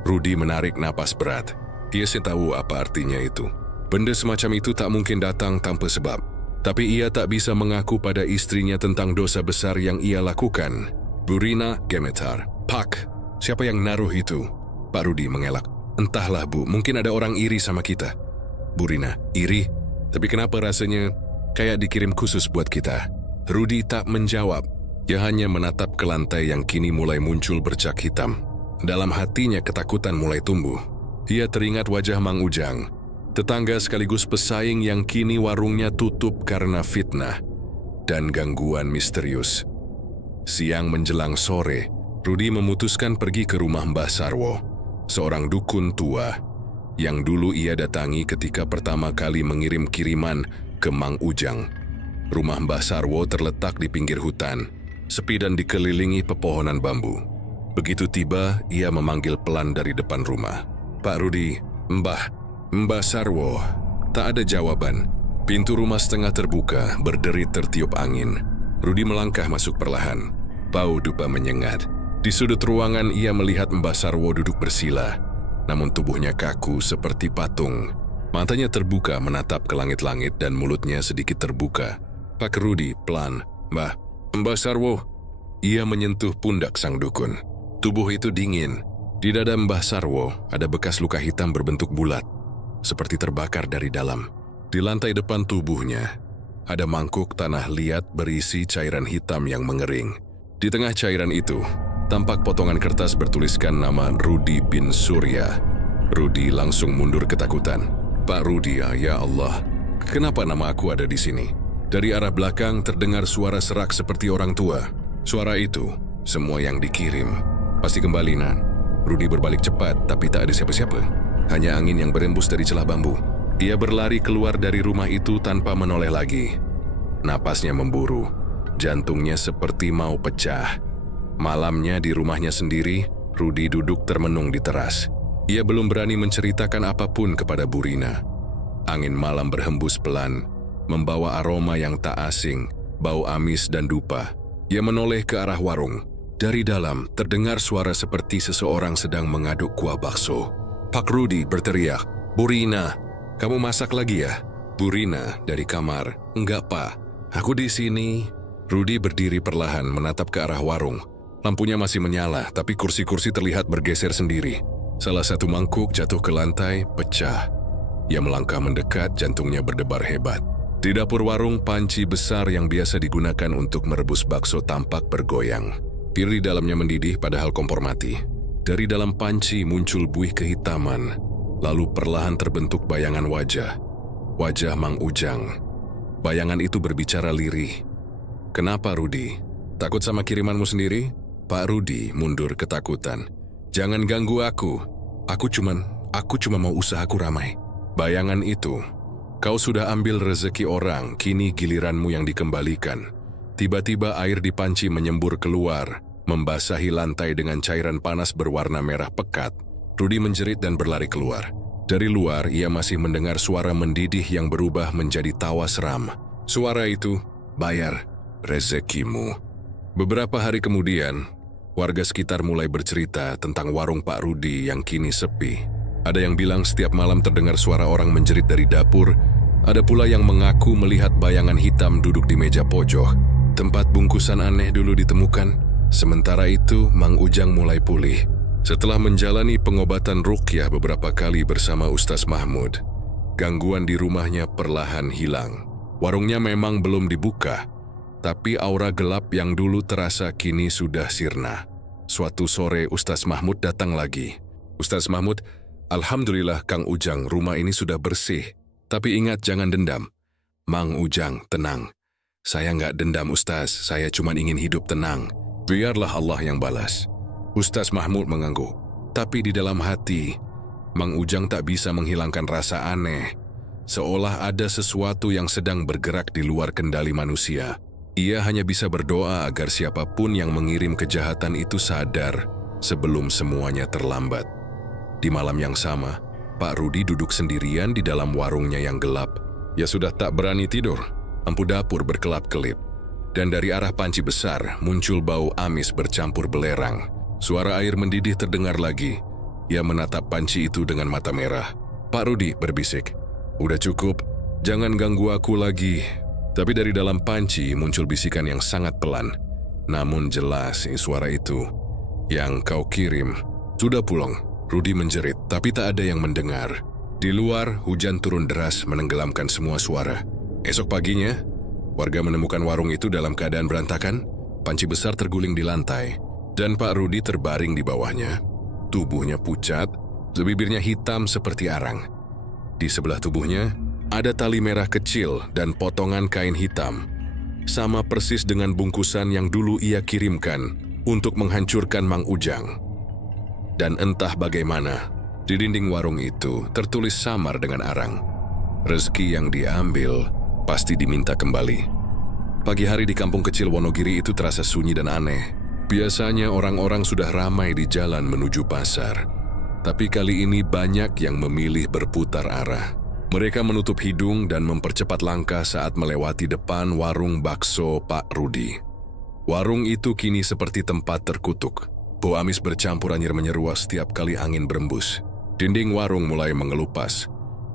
Rudi menarik napas berat. Ia tahu apa artinya itu. Benda semacam itu tak mungkin datang tanpa sebab. Tapi ia tak bisa mengaku pada istrinya tentang dosa besar yang ia lakukan. Bu Rina gemetar. "Pak, siapa yang naruh itu?" Pak Rudi mengelak. "Entahlah, Bu, mungkin ada orang iri sama kita." Bu Rina, "Iri? Tapi kenapa rasanya kayak dikirim khusus buat kita?" Rudi tak menjawab. Ia hanya menatap ke lantai yang kini mulai muncul bercak hitam. Dalam hatinya ketakutan mulai tumbuh. Ia teringat wajah Mang Ujang, tetangga sekaligus pesaing yang kini warungnya tutup karena fitnah dan gangguan misterius. Siang menjelang sore, Rudi memutuskan pergi ke rumah Mbah Sarwo, seorang dukun tua yang dulu ia datangi ketika pertama kali mengirim kiriman ke Mang Ujang. Rumah Mbah Sarwo terletak di pinggir hutan, sepi dan dikelilingi pepohonan bambu. Begitu tiba, ia memanggil pelan dari depan rumah. "Pak Rudi, Mbah Sarwo." Tak ada jawaban. Pintu rumah setengah terbuka, berderit tertiup angin. Rudi melangkah masuk perlahan. Bau dupa menyengat. Di sudut ruangan ia melihat Mbah Sarwo duduk bersila, namun tubuhnya kaku seperti patung. Matanya terbuka menatap ke langit-langit dan mulutnya sedikit terbuka. "Pak Rudi, pelan." Mbah Sarwo." Ia menyentuh pundak sang dukun. Tubuh itu dingin. Di dada Mbah Sarwo ada bekas luka hitam berbentuk bulat, seperti terbakar dari dalam. Di lantai depan tubuhnya ada mangkuk tanah liat berisi cairan hitam yang mengering. Di tengah cairan itu, tampak potongan kertas bertuliskan nama Rudi bin Surya. Rudi langsung mundur ketakutan. "Pak Rudi, ya Allah, kenapa nama aku ada di sini?" Dari arah belakang terdengar suara serak seperti orang tua. Suara itu, semua yang dikirim, pasti kembali, Nan. Rudi berbalik cepat, tapi tak ada siapa-siapa. Hanya angin yang berembus dari celah bambu. Ia berlari keluar dari rumah itu tanpa menoleh lagi. Napasnya memburu. Jantungnya seperti mau pecah. Malamnya di rumahnya sendiri, Rudi duduk termenung di teras. Ia belum berani menceritakan apapun kepada Bu Rina. Angin malam berhembus pelan, membawa aroma yang tak asing, bau amis dan dupa. Ia menoleh ke arah warung. Dari dalam terdengar suara seperti seseorang sedang mengaduk kuah bakso. Pak Rudi berteriak, "Bu Rina, kamu masak lagi ya?" Bu Rina dari kamar, "Enggak, Pak. Aku di sini." Rudi berdiri perlahan menatap ke arah warung. Lampunya masih menyala, tapi kursi-kursi terlihat bergeser sendiri. Salah satu mangkuk jatuh ke lantai, pecah. Ia melangkah mendekat, jantungnya berdebar hebat. Di dapur warung, panci besar yang biasa digunakan untuk merebus bakso tampak bergoyang. Pir di dalamnya mendidih padahal kompor mati. Dari dalam panci muncul buih kehitaman, lalu perlahan terbentuk bayangan wajah. Wajah Mang Ujang. Bayangan itu berbicara lirih. "Kenapa, Rudi? Takut sama kirimanmu sendiri?" Pak Rudi mundur ketakutan. "Jangan ganggu aku. Aku cuma mau usahaku ramai." Bayangan itu, "Kau sudah ambil rezeki orang, kini giliranmu yang dikembalikan." Tiba-tiba air di panci menyembur keluar, membasahi lantai dengan cairan panas berwarna merah pekat. Rudi menjerit dan berlari keluar. Dari luar, ia masih mendengar suara mendidih yang berubah menjadi tawa seram. Suara itu, "Bayar rezekimu." Beberapa hari kemudian, warga sekitar mulai bercerita tentang warung Pak Rudi yang kini sepi. Ada yang bilang setiap malam terdengar suara orang menjerit dari dapur. Ada pula yang mengaku melihat bayangan hitam duduk di meja pojok. Tempat bungkusan aneh dulu ditemukan. Sementara itu, Mang Ujang mulai pulih. Setelah menjalani pengobatan ruqyah beberapa kali bersama Ustaz Mahmud, gangguan di rumahnya perlahan hilang. Warungnya memang belum dibuka, tapi aura gelap yang dulu terasa kini sudah sirna. Suatu sore Ustaz Mahmud datang lagi. "Ustaz Mahmud, alhamdulillah Kang Ujang, rumah ini sudah bersih. Tapi ingat jangan dendam." "Mang Ujang, tenang. Saya nggak dendam Ustaz, saya cuma ingin hidup tenang. Biarlah Allah yang balas." Ustaz Mahmud mengangguk. Tapi di dalam hati, Mang Ujang tak bisa menghilangkan rasa aneh. Seolah ada sesuatu yang sedang bergerak di luar kendali manusia. Ia hanya bisa berdoa agar siapapun yang mengirim kejahatan itu sadar sebelum semuanya terlambat. Di malam yang sama, Pak Rudi duduk sendirian di dalam warungnya yang gelap. Ia sudah tak berani tidur. Lampu dapur berkelap-kelip. Dan dari arah panci besar muncul bau amis bercampur belerang. Suara air mendidih terdengar lagi. Ia menatap panci itu dengan mata merah. Pak Rudi berbisik, "Udah cukup, jangan ganggu aku lagi." Tapi dari dalam panci muncul bisikan yang sangat pelan. "Namun jelas suara itu. Yang kau kirim sudah pulang." Rudi menjerit, tapi tak ada yang mendengar. Di luar, hujan turun deras menenggelamkan semua suara. Esok paginya, warga menemukan warung itu dalam keadaan berantakan. Panci besar terguling di lantai, dan Pak Rudi terbaring di bawahnya. Tubuhnya pucat, bibirnya hitam seperti arang. Di sebelah tubuhnya, ada tali merah kecil dan potongan kain hitam. Sama persis dengan bungkusan yang dulu ia kirimkan untuk menghancurkan Mang Ujang. Dan entah bagaimana, di dinding warung itu tertulis samar dengan arang. Rezeki yang diambil pasti diminta kembali. Pagi hari di kampung kecil Wonogiri itu terasa sunyi dan aneh. Biasanya orang-orang sudah ramai di jalan menuju pasar. Tapi kali ini banyak yang memilih berputar arah. Mereka menutup hidung dan mempercepat langkah saat melewati depan warung bakso Pak Rudi. Warung itu kini seperti tempat terkutuk. Bau amis bercampur anyir menyeruak setiap kali angin berembus. Dinding warung mulai mengelupas,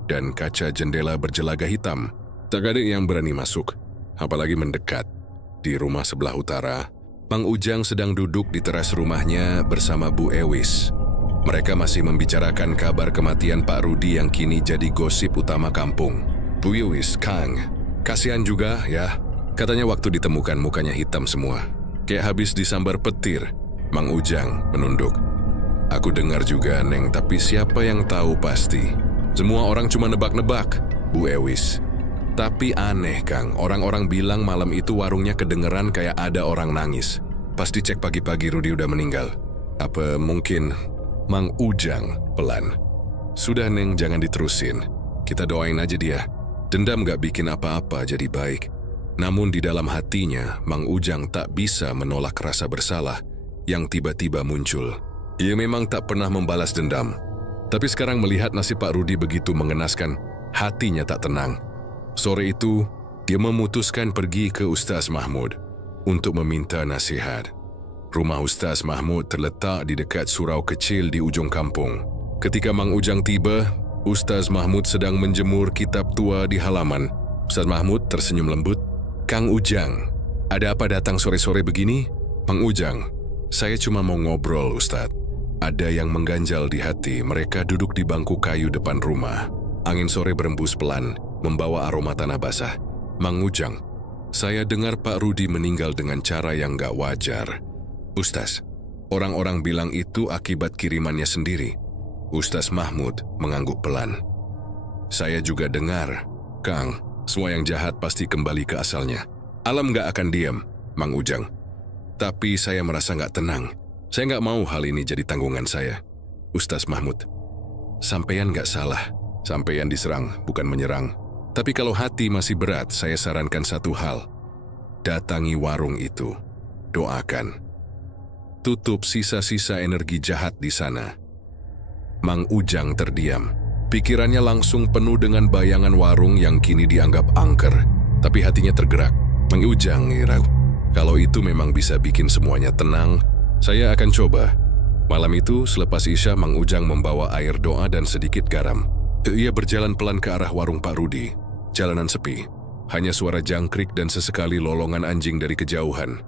dan kaca jendela berjelaga hitam. Tak ada yang berani masuk, apalagi mendekat. Di rumah sebelah utara, Mang Ujang sedang duduk di teras rumahnya bersama Bu Ewis. Mereka masih membicarakan kabar kematian Pak Rudi yang kini jadi gosip utama kampung. "Bu Ewis, Kang, kasihan juga ya. Katanya waktu ditemukan mukanya hitam semua, kayak habis disambar petir." Mang Ujang menunduk. "Aku dengar juga, Neng, tapi siapa yang tahu pasti? Semua orang cuma nebak-nebak." Bu Ewis, "Tapi aneh, Kang. Orang-orang bilang malam itu warungnya kedengeran kayak ada orang nangis. Pasti cek pagi-pagi Rudi udah meninggal. Apa mungkin..." Mang Ujang pelan, "Sudah, Neng, jangan diterusin. Kita doain aja dia. Dendam gak bikin apa-apa jadi baik." Namun di dalam hatinya, Mang Ujang tak bisa menolak rasa bersalah yang tiba-tiba muncul. Ia memang tak pernah membalas dendam. Tapi sekarang melihat nasib Pak Rudi begitu mengenaskan, hatinya tak tenang. Sore itu, dia memutuskan pergi ke Ustaz Mahmud untuk meminta nasihat. Rumah Ustaz Mahmud terletak di dekat surau kecil di ujung kampung. Ketika Mang Ujang tiba, Ustaz Mahmud sedang menjemur kitab tua di halaman. Ustaz Mahmud tersenyum lembut. "Kang Ujang, ada apa datang sore-sore begini?" "Mang Ujang, saya cuma mau ngobrol, Ustadz." Ada yang mengganjal di hati. Mereka duduk di bangku kayu depan rumah. Angin sore berembus pelan, membawa aroma tanah basah. Mang Ujang, saya dengar Pak Rudi meninggal dengan cara yang gak wajar. Ustaz, orang-orang bilang itu akibat kirimannya sendiri. Ustaz Mahmud mengangguk pelan. Saya juga dengar, Kang, semua yang jahat pasti kembali ke asalnya. Alam gak akan diam, Mang Ujang. Tapi saya merasa gak tenang. Saya gak mau hal ini jadi tanggungan saya. Ustaz Mahmud, sampeyan gak salah. Sampeyan diserang, bukan menyerang. Tapi kalau hati masih berat, saya sarankan satu hal. Datangi warung itu. Doakan. Tutup sisa-sisa energi jahat di sana. Mang Ujang terdiam. Pikirannya langsung penuh dengan bayangan warung yang kini dianggap angker. Tapi hatinya tergerak. Mang Ujang, kalau itu memang bisa bikin semuanya tenang, saya akan coba. Malam itu, selepas Isya, Mang Ujang membawa air doa dan sedikit garam. Ia berjalan pelan ke arah warung Pak Rudi. Jalanan sepi, hanya suara jangkrik dan sesekali lolongan anjing dari kejauhan.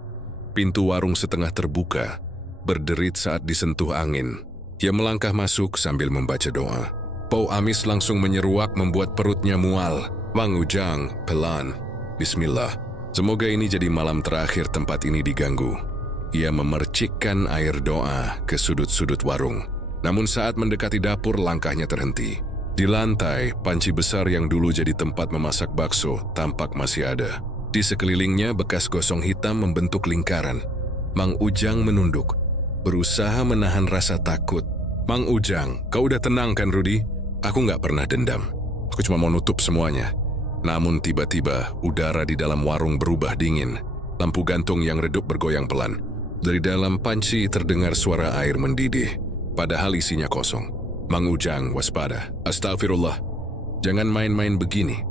Pintu warung setengah terbuka, berderit saat disentuh angin. Ia melangkah masuk sambil membaca doa. Bau amis langsung menyeruak membuat perutnya mual. Mang Ujang, pelan. Bismillah. Semoga ini jadi malam terakhir tempat ini diganggu. Ia memercikkan air doa ke sudut-sudut warung. Namun saat mendekati dapur, langkahnya terhenti. Di lantai, panci besar yang dulu jadi tempat memasak bakso tampak masih ada. Di sekelilingnya bekas gosong hitam membentuk lingkaran. Mang Ujang menunduk, berusaha menahan rasa takut. Mang Ujang, kau udah tenang kan Rudi? Aku nggak pernah dendam. Aku cuma mau nutup semuanya. Namun tiba-tiba udara di dalam warung berubah dingin. Lampu gantung yang redup bergoyang pelan. Dari dalam panci terdengar suara air mendidih. Padahal isinya kosong. Mang Ujang waspada. Astagfirullah. Jangan main-main begini.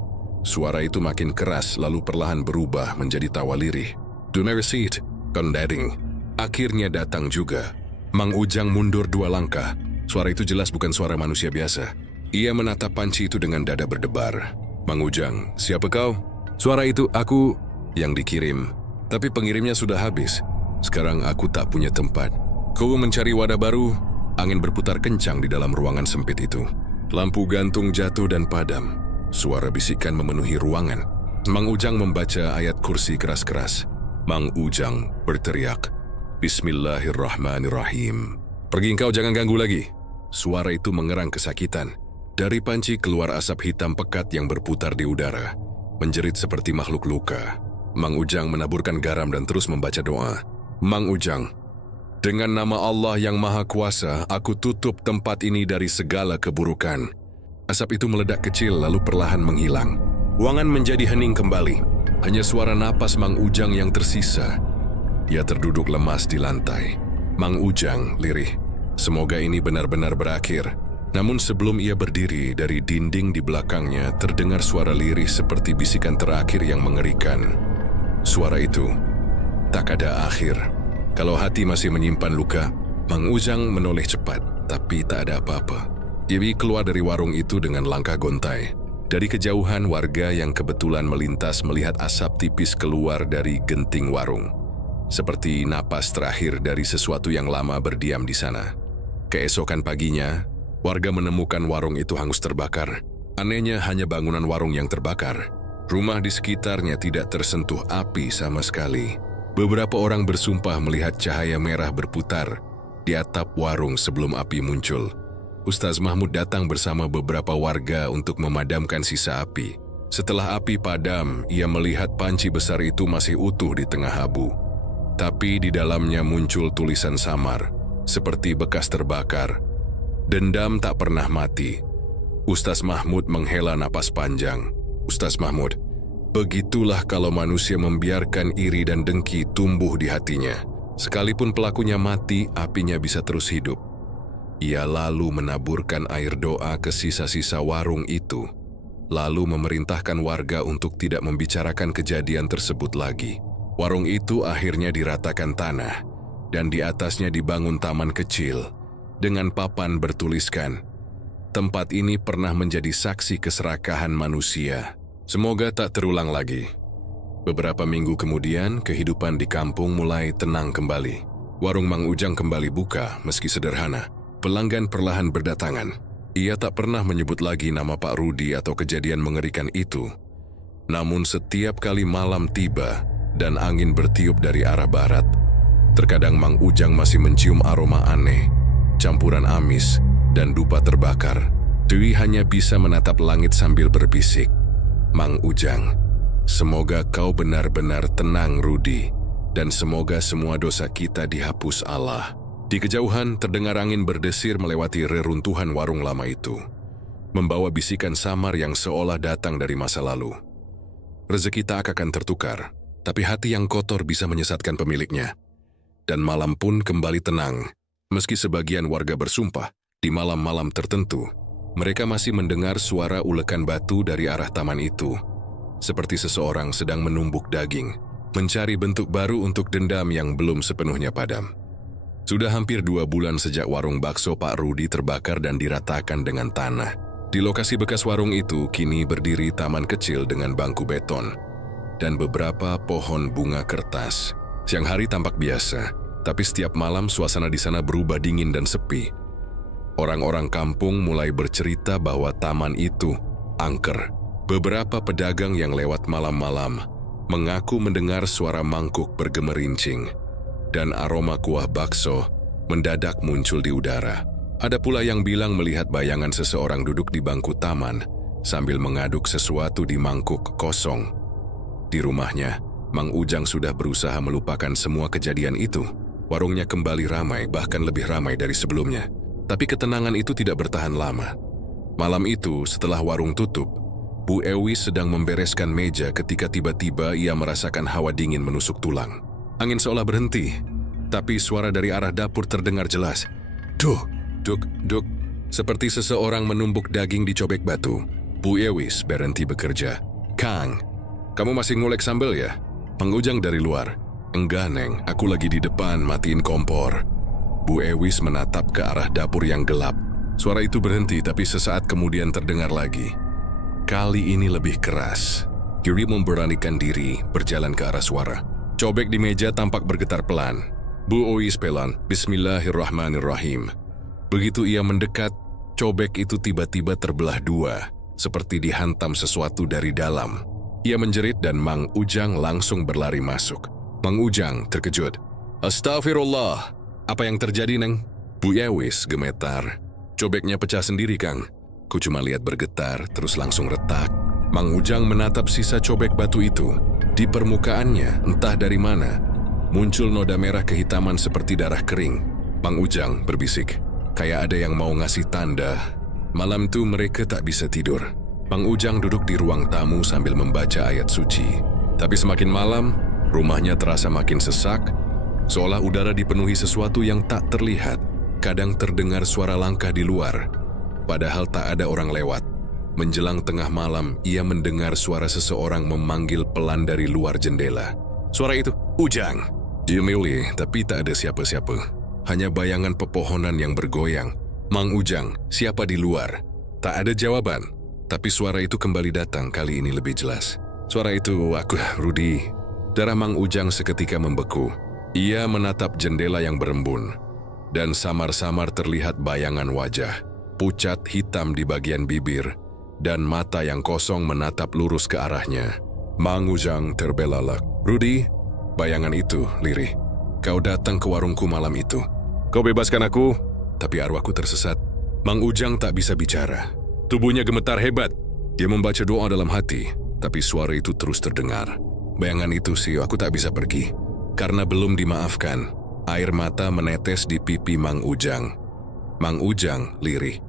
Suara itu makin keras lalu perlahan berubah menjadi tawa lirih. Do not receipt. Condading. Akhirnya datang juga. Mang Ujang mundur 2 langkah. Suara itu jelas bukan suara manusia biasa. Ia menatap panci itu dengan dada berdebar. Mang Ujang, siapa kau? Suara itu aku yang dikirim. Tapi pengirimnya sudah habis. Sekarang aku tak punya tempat. Kau mencari wadah baru? Angin berputar kencang di dalam ruangan sempit itu. Lampu gantung jatuh dan padam. Suara bisikan memenuhi ruangan. Mang Ujang membaca ayat kursi keras-keras. Mang Ujang berteriak, Bismillahirrahmanirrahim. Pergi engkau, jangan ganggu lagi. Suara itu mengerang kesakitan. Dari panci keluar asap hitam pekat yang berputar di udara. Menjerit seperti makhluk luka. Mang Ujang menaburkan garam dan terus membaca doa. Mang Ujang, dengan nama Allah yang Maha Kuasa, aku tutup tempat ini dari segala keburukan. Asap itu meledak kecil lalu perlahan menghilang. Ruangan menjadi hening kembali. Hanya suara napas Mang Ujang yang tersisa. Ia terduduk lemas di lantai. Mang Ujang lirih. Semoga ini benar-benar berakhir. Namun sebelum ia berdiri, dari dinding di belakangnya terdengar suara lirih seperti bisikan terakhir yang mengerikan. Suara itu, tak ada akhir. Kalau hati masih menyimpan luka, Mang Ujang menoleh cepat, tapi tak ada apa-apa. Ia keluar dari warung itu dengan langkah gontai. Dari kejauhan, warga yang kebetulan melintas melihat asap tipis keluar dari genting warung. Seperti napas terakhir dari sesuatu yang lama berdiam di sana. Keesokan paginya, warga menemukan warung itu hangus terbakar. Anehnya hanya bangunan warung yang terbakar. Rumah di sekitarnya tidak tersentuh api sama sekali. Beberapa orang bersumpah melihat cahaya merah berputar di atap warung sebelum api muncul. Ustaz Mahmud datang bersama beberapa warga untuk memadamkan sisa api. Setelah api padam, ia melihat panci besar itu masih utuh di tengah abu. Tapi di dalamnya muncul tulisan samar, seperti bekas terbakar. Dendam tak pernah mati. Ustaz Mahmud menghela napas panjang. Ustaz Mahmud, begitulah kalau manusia membiarkan iri dan dengki tumbuh di hatinya. Sekalipun pelakunya mati, apinya bisa terus hidup. Ia lalu menaburkan air doa ke sisa-sisa warung itu, lalu memerintahkan warga untuk tidak membicarakan kejadian tersebut lagi. Warung itu akhirnya diratakan tanah, dan di atasnya dibangun taman kecil, dengan papan bertuliskan, tempat ini pernah menjadi saksi keserakahan manusia. Semoga tak terulang lagi. Beberapa minggu kemudian, kehidupan di kampung mulai tenang kembali. Warung Mang Ujang kembali buka, meski sederhana. Pelanggan perlahan berdatangan. Ia tak pernah menyebut lagi nama Pak Rudi atau kejadian mengerikan itu. Namun setiap kali malam tiba dan angin bertiup dari arah barat, terkadang Mang Ujang masih mencium aroma aneh, campuran amis dan dupa terbakar. Dwi hanya bisa menatap langit sambil berbisik, "Mang Ujang, semoga kau benar-benar tenang, Rudi, dan semoga semua dosa kita dihapus Allah." Di kejauhan terdengar angin berdesir melewati reruntuhan warung lama itu, membawa bisikan samar yang seolah datang dari masa lalu. Rezeki tak akan tertukar, tapi hati yang kotor bisa menyesatkan pemiliknya. Dan malam pun kembali tenang, meski sebagian warga bersumpah, di malam-malam tertentu, mereka masih mendengar suara ulekan batu dari arah taman itu, seperti seseorang sedang menumbuk daging, mencari bentuk baru untuk dendam yang belum sepenuhnya padam. Sudah hampir 2 bulan sejak warung bakso Pak Rudi terbakar dan diratakan dengan tanah. Di lokasi bekas warung itu kini berdiri taman kecil dengan bangku beton dan beberapa pohon bunga kertas. Siang hari tampak biasa, tapi setiap malam suasana di sana berubah dingin dan sepi. Orang-orang kampung mulai bercerita bahwa taman itu angker. Beberapa pedagang yang lewat malam-malam mengaku mendengar suara mangkuk bergemerincing, dan aroma kuah bakso mendadak muncul di udara. Ada pula yang bilang melihat bayangan seseorang duduk di bangku taman sambil mengaduk sesuatu di mangkuk kosong. Di rumahnya, Mang Ujang sudah berusaha melupakan semua kejadian itu. Warungnya kembali ramai, bahkan lebih ramai dari sebelumnya. Tapi ketenangan itu tidak bertahan lama. Malam itu, setelah warung tutup, Bu Ewi sedang membereskan meja ketika tiba-tiba ia merasakan hawa dingin menusuk tulang. Angin seolah berhenti, tapi suara dari arah dapur terdengar jelas. Duh, duk, duk, seperti seseorang menumbuk daging di cobek batu. Bu Ewis berhenti bekerja. "Kang, kamu masih ngulek sambal ya?" Mang Ujang dari luar. "Enggak, Neng, aku lagi di depan matiin kompor." Bu Ewis menatap ke arah dapur yang gelap. Suara itu berhenti, tapi sesaat kemudian terdengar lagi. Kali ini lebih keras. Kiri memberanikan diri berjalan ke arah suara. Cobek di meja tampak bergetar pelan. Bu Ewis pelan, "Bismillahirrahmanirrahim." Begitu ia mendekat, cobek itu tiba-tiba terbelah 2, seperti dihantam sesuatu dari dalam. Ia menjerit dan Mang Ujang langsung berlari masuk. Mang Ujang terkejut. "Astagfirullah, apa yang terjadi, Neng?" Bu Ewis gemetar. "Cobeknya pecah sendiri, Kang. Ku cuma lihat bergetar, terus langsung retak." Mang Ujang menatap sisa cobek batu itu. Di permukaannya, entah dari mana, muncul noda merah kehitaman seperti darah kering. Mang Ujang berbisik, kayak ada yang mau ngasih tanda. Malam itu mereka tak bisa tidur. Mang Ujang duduk di ruang tamu sambil membaca ayat suci. Tapi semakin malam, rumahnya terasa makin sesak, seolah udara dipenuhi sesuatu yang tak terlihat. Kadang terdengar suara langkah di luar, padahal tak ada orang lewat. Menjelang tengah malam, ia mendengar suara seseorang memanggil pelan dari luar jendela. Suara itu, "Ujang!" Dia milih, tapi tak ada siapa-siapa. Hanya bayangan pepohonan yang bergoyang. "Mang Ujang, siapa di luar?" Tak ada jawaban, tapi suara itu kembali datang, kali ini lebih jelas. Suara itu, "Aku, Rudi." Darah Mang Ujang seketika membeku. Ia menatap jendela yang berembun, dan samar-samar terlihat bayangan wajah, pucat hitam di bagian bibir, dan mata yang kosong menatap lurus ke arahnya. Mang Ujang terbelalak. "Rudi, bayangan itu, lirih. Kau datang ke warungku malam itu. Kau bebaskan aku." Tapi arwahku tersesat. Mang Ujang tak bisa bicara. Tubuhnya gemetar hebat. Dia membaca doa dalam hati, tapi suara itu terus terdengar. "Bayangan itu sih, aku tak bisa pergi." Karena belum dimaafkan, air mata menetes di pipi Mang Ujang. "Mang Ujang, lirih.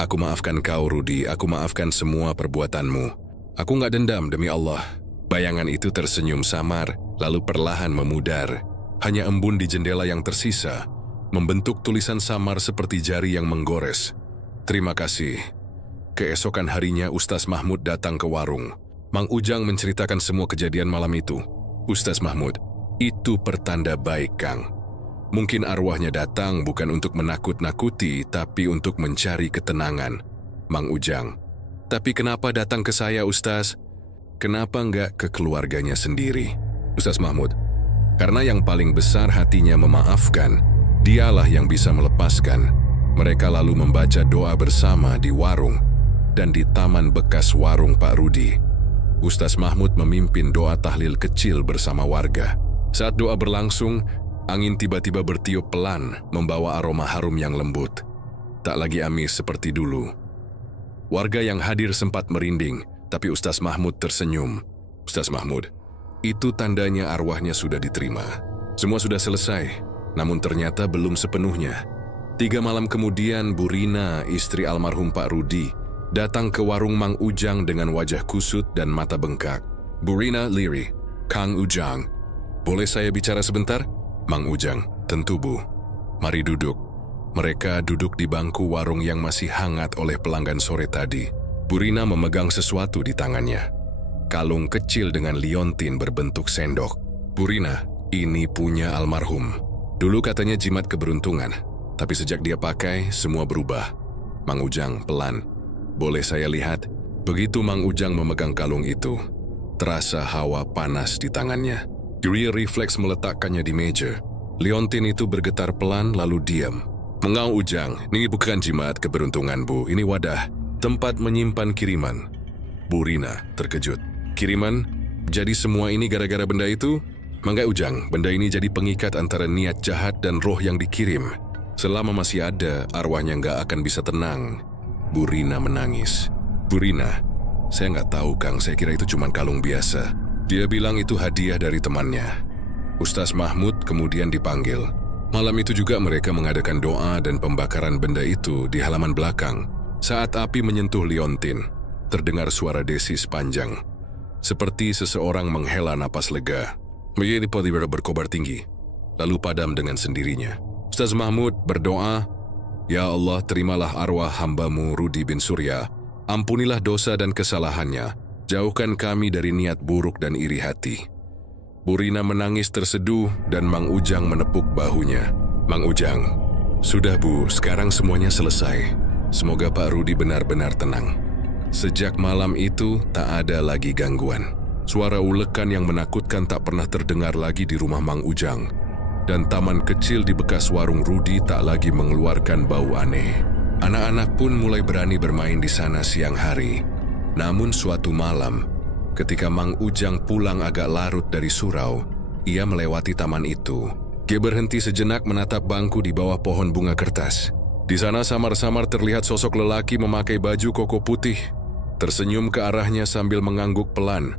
Aku maafkan kau, Rudi. Aku maafkan semua perbuatanmu. Aku nggak dendam, demi Allah." Bayangan itu tersenyum samar, lalu perlahan memudar. Hanya embun di jendela yang tersisa, membentuk tulisan samar seperti jari yang menggores. "Terima kasih." Keesokan harinya, Ustaz Mahmud datang ke warung. Mang Ujang menceritakan semua kejadian malam itu. "Ustaz Mahmud, itu pertanda baik, Kang. Mungkin arwahnya datang bukan untuk menakut-nakuti, tapi untuk mencari ketenangan." Mang Ujang, "Tapi kenapa datang ke saya, Ustaz? Kenapa nggak ke keluarganya sendiri?" Ustaz Mahmud, "Karena yang paling besar hatinya memaafkan, dialah yang bisa melepaskan." Mereka lalu membaca doa bersama di warung dan di taman bekas warung Pak Rudi. Ustaz Mahmud memimpin doa tahlil kecil bersama warga. Saat doa berlangsung, angin tiba-tiba bertiup pelan, membawa aroma harum yang lembut. Tak lagi amis seperti dulu. Warga yang hadir sempat merinding, tapi Ustaz Mahmud tersenyum. Ustaz Mahmud, itu tandanya arwahnya sudah diterima. Semua sudah selesai, namun ternyata belum sepenuhnya. 3 malam kemudian, Bu Rina, istri almarhum Pak Rudi, datang ke warung Mang Ujang dengan wajah kusut dan mata bengkak. Bu Rina lirih, "Kang Ujang, boleh saya bicara sebentar?" Mang Ujang, "Tentu Bu. Mari duduk." Mereka duduk di bangku warung yang masih hangat oleh pelanggan sore tadi. Bu Rina memegang sesuatu di tangannya. Kalung kecil dengan liontin berbentuk sendok. "Bu Rina, ini punya almarhum. Dulu katanya jimat keberuntungan, tapi sejak dia pakai, semua berubah." Mang Ujang pelan, "Boleh saya lihat?" Begitu Mang Ujang memegang kalung itu, terasa hawa panas di tangannya. Dia refleks meletakkannya di meja. Liontin itu bergetar pelan lalu diam. "Mengau Ujang, ini bukan jimat keberuntungan Bu, ini wadah, tempat menyimpan kiriman." Bu Rina terkejut. "Kiriman? Jadi semua ini gara-gara benda itu?" "Mangga Ujang, benda ini jadi pengikat antara niat jahat dan roh yang dikirim. Selama masih ada, arwahnya nggak akan bisa tenang." Bu Rina menangis. "Bu Rina, saya nggak tahu Kang, saya kira itu cuma kalung biasa. Dia bilang itu hadiah dari temannya." Ustaz Mahmud kemudian dipanggil. Malam itu juga mereka mengadakan doa dan pembakaran benda itu di halaman belakang. Saat api menyentuh liontin, terdengar suara desis panjang. Seperti seseorang menghela napas lega. Menjadi tiba-tiba berkobar tinggi, lalu padam dengan sendirinya. Ustaz Mahmud berdoa, "Ya Allah, terimalah arwah hamba-Mu Rudi bin Surya. Ampunilah dosa dan kesalahannya. Jauhkan kami dari niat buruk dan iri hati." Bu Rina menangis terseduh dan Mang Ujang menepuk bahunya. "Mang Ujang, sudah Bu, sekarang semuanya selesai. Semoga Pak Rudi benar-benar tenang." Sejak malam itu tak ada lagi gangguan. Suara ulekan yang menakutkan tak pernah terdengar lagi di rumah Mang Ujang. Dan taman kecil di bekas warung Rudi tak lagi mengeluarkan bau aneh. Anak-anak pun mulai berani bermain di sana siang hari. Namun suatu malam, ketika Mang Ujang pulang agak larut dari surau, ia melewati taman itu. Dia berhenti sejenak menatap bangku di bawah pohon bunga kertas. Di sana samar-samar terlihat sosok lelaki memakai baju koko putih, tersenyum ke arahnya sambil mengangguk pelan.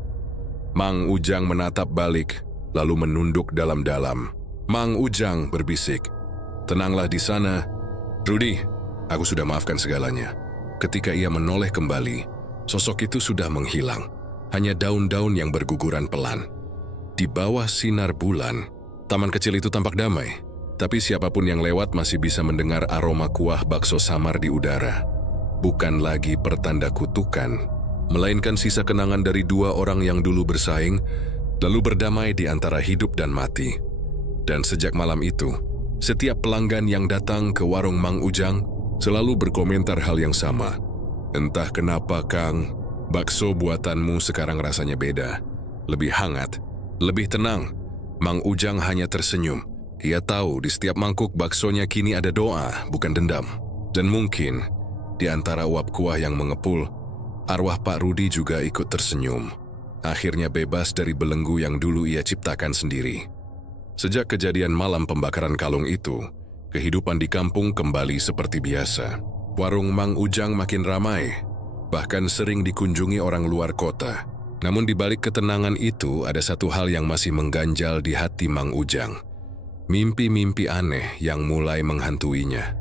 Mang Ujang menatap balik, lalu menunduk dalam-dalam. Mang Ujang berbisik, "Tenanglah di sana. Rudi, aku sudah maafkan segalanya." Ketika ia menoleh kembali, sosok itu sudah menghilang. Hanya daun-daun yang berguguran pelan. Di bawah sinar bulan, taman kecil itu tampak damai. Tapi siapapun yang lewat masih bisa mendengar aroma kuah bakso samar di udara. Bukan lagi pertanda kutukan, melainkan sisa kenangan dari 2 orang yang dulu bersaing, lalu berdamai di antara hidup dan mati. Dan sejak malam itu, setiap pelanggan yang datang ke warung Mang Ujang selalu berkomentar hal yang sama. "Entah kenapa Kang, bakso buatanmu sekarang rasanya beda. Lebih hangat, lebih tenang." Mang Ujang hanya tersenyum. Ia tahu di setiap mangkuk baksonya kini ada doa, bukan dendam. Dan mungkin, di antara uap kuah yang mengepul, arwah Pak Rudi juga ikut tersenyum. Akhirnya bebas dari belenggu yang dulu ia ciptakan sendiri. Sejak kejadian malam pembakaran kalung itu, kehidupan di kampung kembali seperti biasa. Warung Mang Ujang makin ramai, bahkan sering dikunjungi orang luar kota. Namun di balik ketenangan itu ada satu hal yang masih mengganjal di hati Mang Ujang. Mimpi-mimpi aneh yang mulai menghantuinya.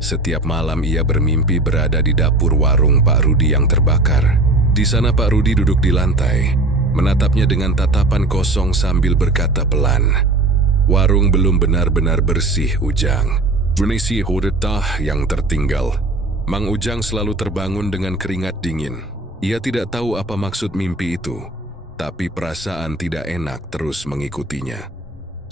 Setiap malam ia bermimpi berada di dapur warung Pak Rudi yang terbakar. Di sana Pak Rudi duduk di lantai, menatapnya dengan tatapan kosong sambil berkata pelan, "Warung belum benar-benar bersih, Ujang. Bunisi hodetah yang tertinggal." Mang Ujang selalu terbangun dengan keringat dingin. Ia tidak tahu apa maksud mimpi itu, tapi perasaan tidak enak terus mengikutinya.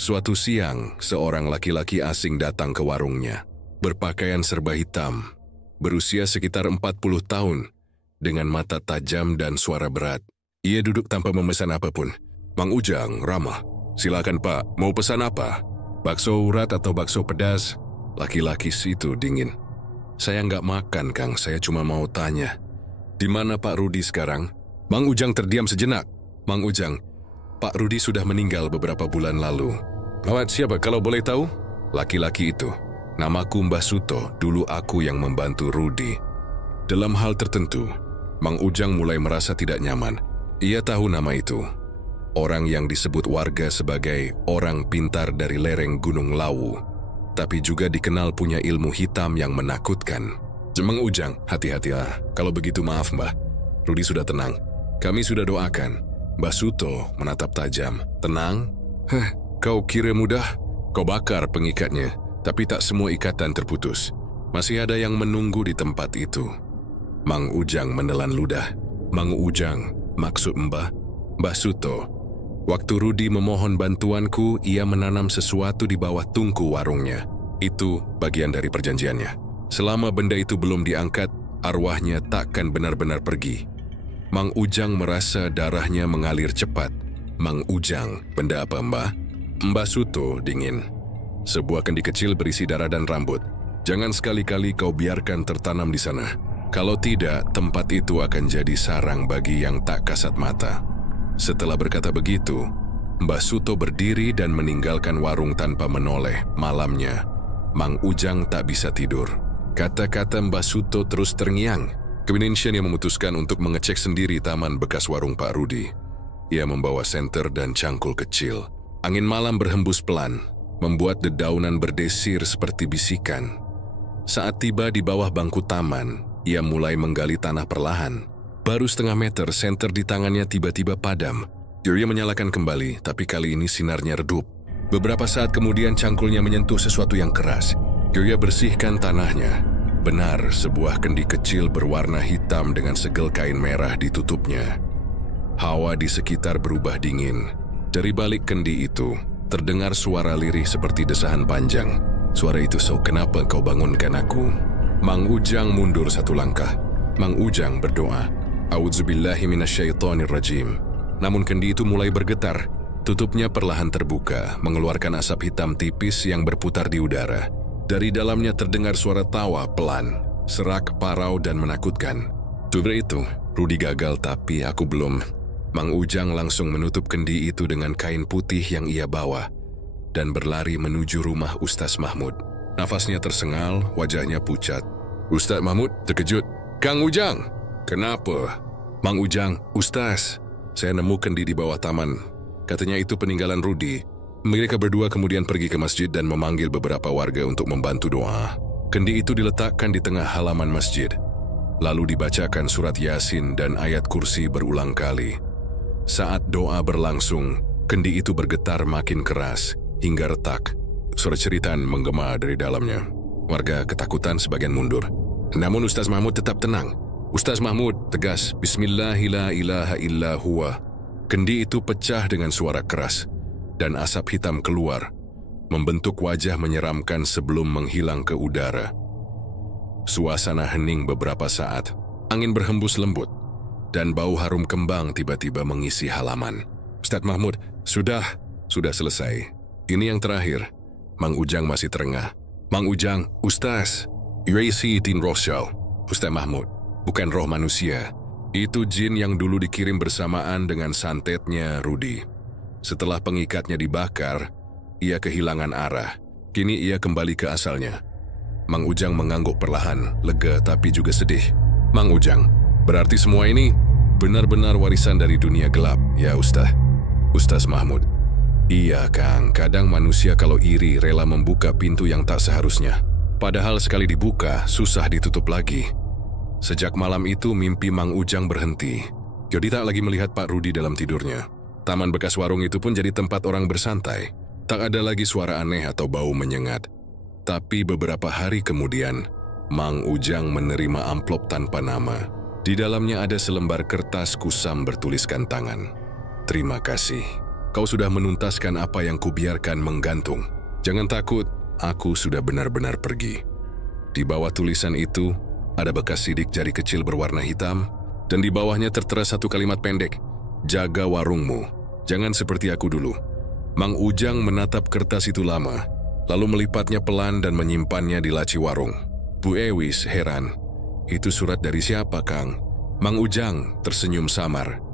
Suatu siang, seorang laki-laki asing datang ke warungnya. Berpakaian serba hitam, berusia sekitar 40 tahun, dengan mata tajam dan suara berat. Ia duduk tanpa memesan apapun. "Mang Ujang, ramah. Silakan Pak, mau pesan apa? Bakso urat atau bakso pedas?" Laki-laki itu dingin. "Saya nggak makan Kang, saya cuma mau tanya. Di mana Pak Rudi sekarang?" Mang Ujang terdiam sejenak. Mang Ujang, Pak Rudi sudah meninggal beberapa bulan lalu. Awak siapa kalau boleh tahu? Laki-laki itu. Namaku Mbah Suto, dulu aku yang membantu Rudi. Dalam hal tertentu, Mang Ujang mulai merasa tidak nyaman. Ia tahu nama itu. Orang yang disebut warga sebagai orang pintar dari lereng Gunung Lawu, tapi juga dikenal punya ilmu hitam yang menakutkan. Mang Ujang, hati-hatilah. Kalau begitu maaf Mbah. Rudi sudah tenang. Kami sudah doakan. Mbah Suto menatap tajam. Tenang? Kau kira mudah? Kau bakar pengikatnya, tapi tak semua ikatan terputus. Masih ada yang menunggu di tempat itu. Mang Ujang menelan ludah. Mang Ujang, maksud Mbah Suto. Waktu Rudi memohon bantuanku, ia menanam sesuatu di bawah tungku warungnya. Itu bagian dari perjanjiannya. Selama benda itu belum diangkat, arwahnya takkan benar-benar pergi. Mang Ujang merasa darahnya mengalir cepat. Mang Ujang, benda apa Mbah? Mbah Suto dingin. Sebuah kendi kecil berisi darah dan rambut. Jangan sekali-kali kau biarkan tertanam di sana. Kalau tidak, tempat itu akan jadi sarang bagi yang tak kasat mata. Setelah berkata begitu, Mbah Suto berdiri dan meninggalkan warung tanpa menoleh. Malamnya, Mang Ujang tak bisa tidur. Kata-kata Mbah Suto terus terngiang. Kemudian ia memutuskan untuk mengecek sendiri taman bekas warung Pak Rudi. Ia membawa senter dan cangkul kecil. Angin malam berhembus pelan, membuat dedaunan berdesir seperti bisikan. Saat tiba di bawah bangku taman, ia mulai menggali tanah perlahan. Baru setengah meter, senter di tangannya tiba-tiba padam. Ia menyalakan kembali, tapi kali ini sinarnya redup. Beberapa saat kemudian cangkulnya menyentuh sesuatu yang keras. Ia bersihkan tanahnya. Benar, sebuah kendi kecil berwarna hitam dengan segel kain merah ditutupnya. Hawa di sekitar berubah dingin. Dari balik kendi itu, terdengar suara lirih seperti desahan panjang. Suara itu, "So, kenapa kau bangunkan aku?" Mang Ujang mundur satu langkah. Mang Ujang berdoa, "A'udzubillahi minasyaitonirrajim." Namun kendi itu mulai bergetar. Tutupnya perlahan terbuka, mengeluarkan asap hitam tipis yang berputar di udara. Dari dalamnya terdengar suara tawa pelan, serak, parau, dan menakutkan. Coba itu, Rudi gagal tapi aku belum. Mang Ujang langsung menutup kendi itu dengan kain putih yang ia bawa dan berlari menuju rumah Ustaz Mahmud. Nafasnya tersengal, wajahnya pucat. Ustaz Mahmud terkejut. "Kang Ujang, kenapa?" Mang Ujang, "Ustaz, saya nemu kendi di bawah taman. Katanya itu peninggalan Rudi." Mereka berdua kemudian pergi ke masjid dan memanggil beberapa warga untuk membantu doa. Kendi itu diletakkan di tengah halaman masjid. Lalu dibacakan surat Yasin dan ayat kursi berulang kali. Saat doa berlangsung, kendi itu bergetar makin keras hingga retak. Suara ceritan menggema dari dalamnya. Warga ketakutan, sebagian mundur. Namun Ustaz Mahmud tetap tenang. Ustaz Mahmud tegas, "Bismillahirrahmanirrahim." Kendi itu pecah dengan suara keras dan asap hitam keluar, membentuk wajah menyeramkan sebelum menghilang ke udara. Suasana hening beberapa saat, angin berhembus lembut, dan bau harum kembang tiba-tiba mengisi halaman. Ustaz Mahmud, sudah selesai. Ini yang terakhir. Mang Ujang masih terengah. Mang Ujang, Ustaz, Tin Rosyal. Ustaz Mahmud, bukan roh manusia. Itu jin yang dulu dikirim bersamaan dengan santetnya Rudi. Setelah pengikatnya dibakar, ia kehilangan arah. Kini ia kembali ke asalnya. Mang Ujang mengangguk perlahan, lega tapi juga sedih. Mang Ujang, berarti semua ini benar-benar warisan dari dunia gelap, ya Ustaz? Ustaz Mahmud, iya Kang, kadang manusia kalau iri rela membuka pintu yang tak seharusnya. Padahal sekali dibuka, susah ditutup lagi. Sejak malam itu mimpi Mang Ujang berhenti. Jadi tak lagi melihat Pak Rudi dalam tidurnya. Taman bekas warung itu pun jadi tempat orang bersantai. Tak ada lagi suara aneh atau bau menyengat. Tapi beberapa hari kemudian, Mang Ujang menerima amplop tanpa nama. Di dalamnya ada selembar kertas kusam bertuliskan tangan. "Terima kasih. Kau sudah menuntaskan apa yang kubiarkan menggantung. Jangan takut, aku sudah benar-benar pergi." Di bawah tulisan itu, ada bekas sidik jari kecil berwarna hitam, dan di bawahnya tertera satu kalimat pendek, "Jaga warungmu, jangan seperti aku dulu." Mang Ujang menatap kertas itu lama, lalu melipatnya pelan dan menyimpannya di laci warung. Bu Ewis heran, "Itu surat dari siapa, Kang?" Mang Ujang tersenyum samar.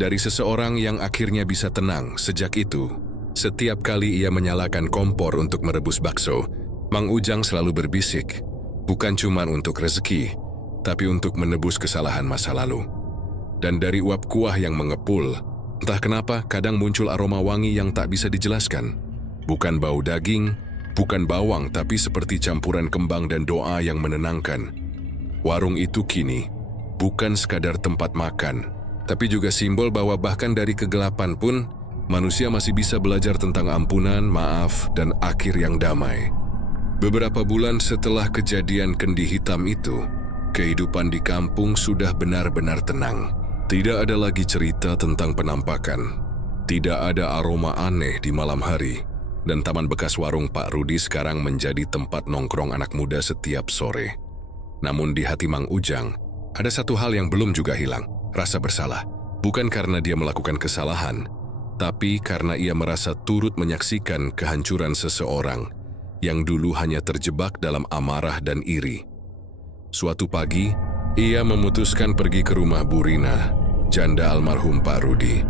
Dari seseorang yang akhirnya bisa tenang sejak itu, setiap kali ia menyalakan kompor untuk merebus bakso, Mang Ujang selalu berbisik, bukan cuma untuk rezeki, tapi untuk menebus kesalahan masa lalu. Dan dari uap kuah yang mengepul, entah kenapa kadang muncul aroma wangi yang tak bisa dijelaskan. Bukan bau daging, bukan bawang, tapi seperti campuran kembang dan doa yang menenangkan. Warung itu kini bukan sekadar tempat makan, tapi juga simbol bahwa bahkan dari kegelapan pun, manusia masih bisa belajar tentang ampunan, maaf, dan akhir yang damai. Beberapa bulan setelah kejadian kendi hitam itu, kehidupan di kampung sudah benar-benar tenang. Tidak ada lagi cerita tentang penampakan. Tidak ada aroma aneh di malam hari. Dan taman bekas warung Pak Rudi sekarang menjadi tempat nongkrong anak muda setiap sore. Namun di hati Mang Ujang, ada satu hal yang belum juga hilang, rasa bersalah. Bukan karena dia melakukan kesalahan, tapi karena ia merasa turut menyaksikan kehancuran seseorang yang dulu hanya terjebak dalam amarah dan iri. Suatu pagi, ia memutuskan pergi ke rumah Bu Rina, janda almarhum Pak Rudi.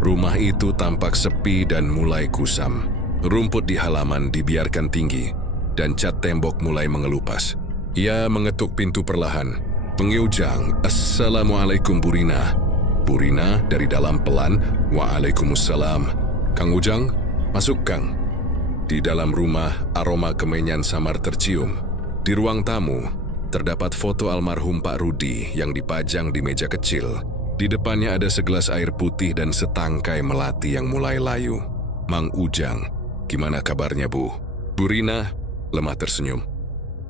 Rumah itu tampak sepi dan mulai kusam. Rumput di halaman dibiarkan tinggi, dan cat tembok mulai mengelupas. Ia mengetuk pintu perlahan. "Mang Ujang, Assalamualaikum Bu Rina." Bu Rina dari dalam pelan, "Waalaikumsalam." "Kang Ujang, masuk Kang." Di dalam rumah, aroma kemenyan samar tercium. Di ruang tamu, terdapat foto almarhum Pak Rudi yang dipajang di meja kecil. Di depannya ada segelas air putih dan setangkai melati yang mulai layu. "Mang Ujang, gimana kabarnya Bu?" Bu Rina lemah tersenyum.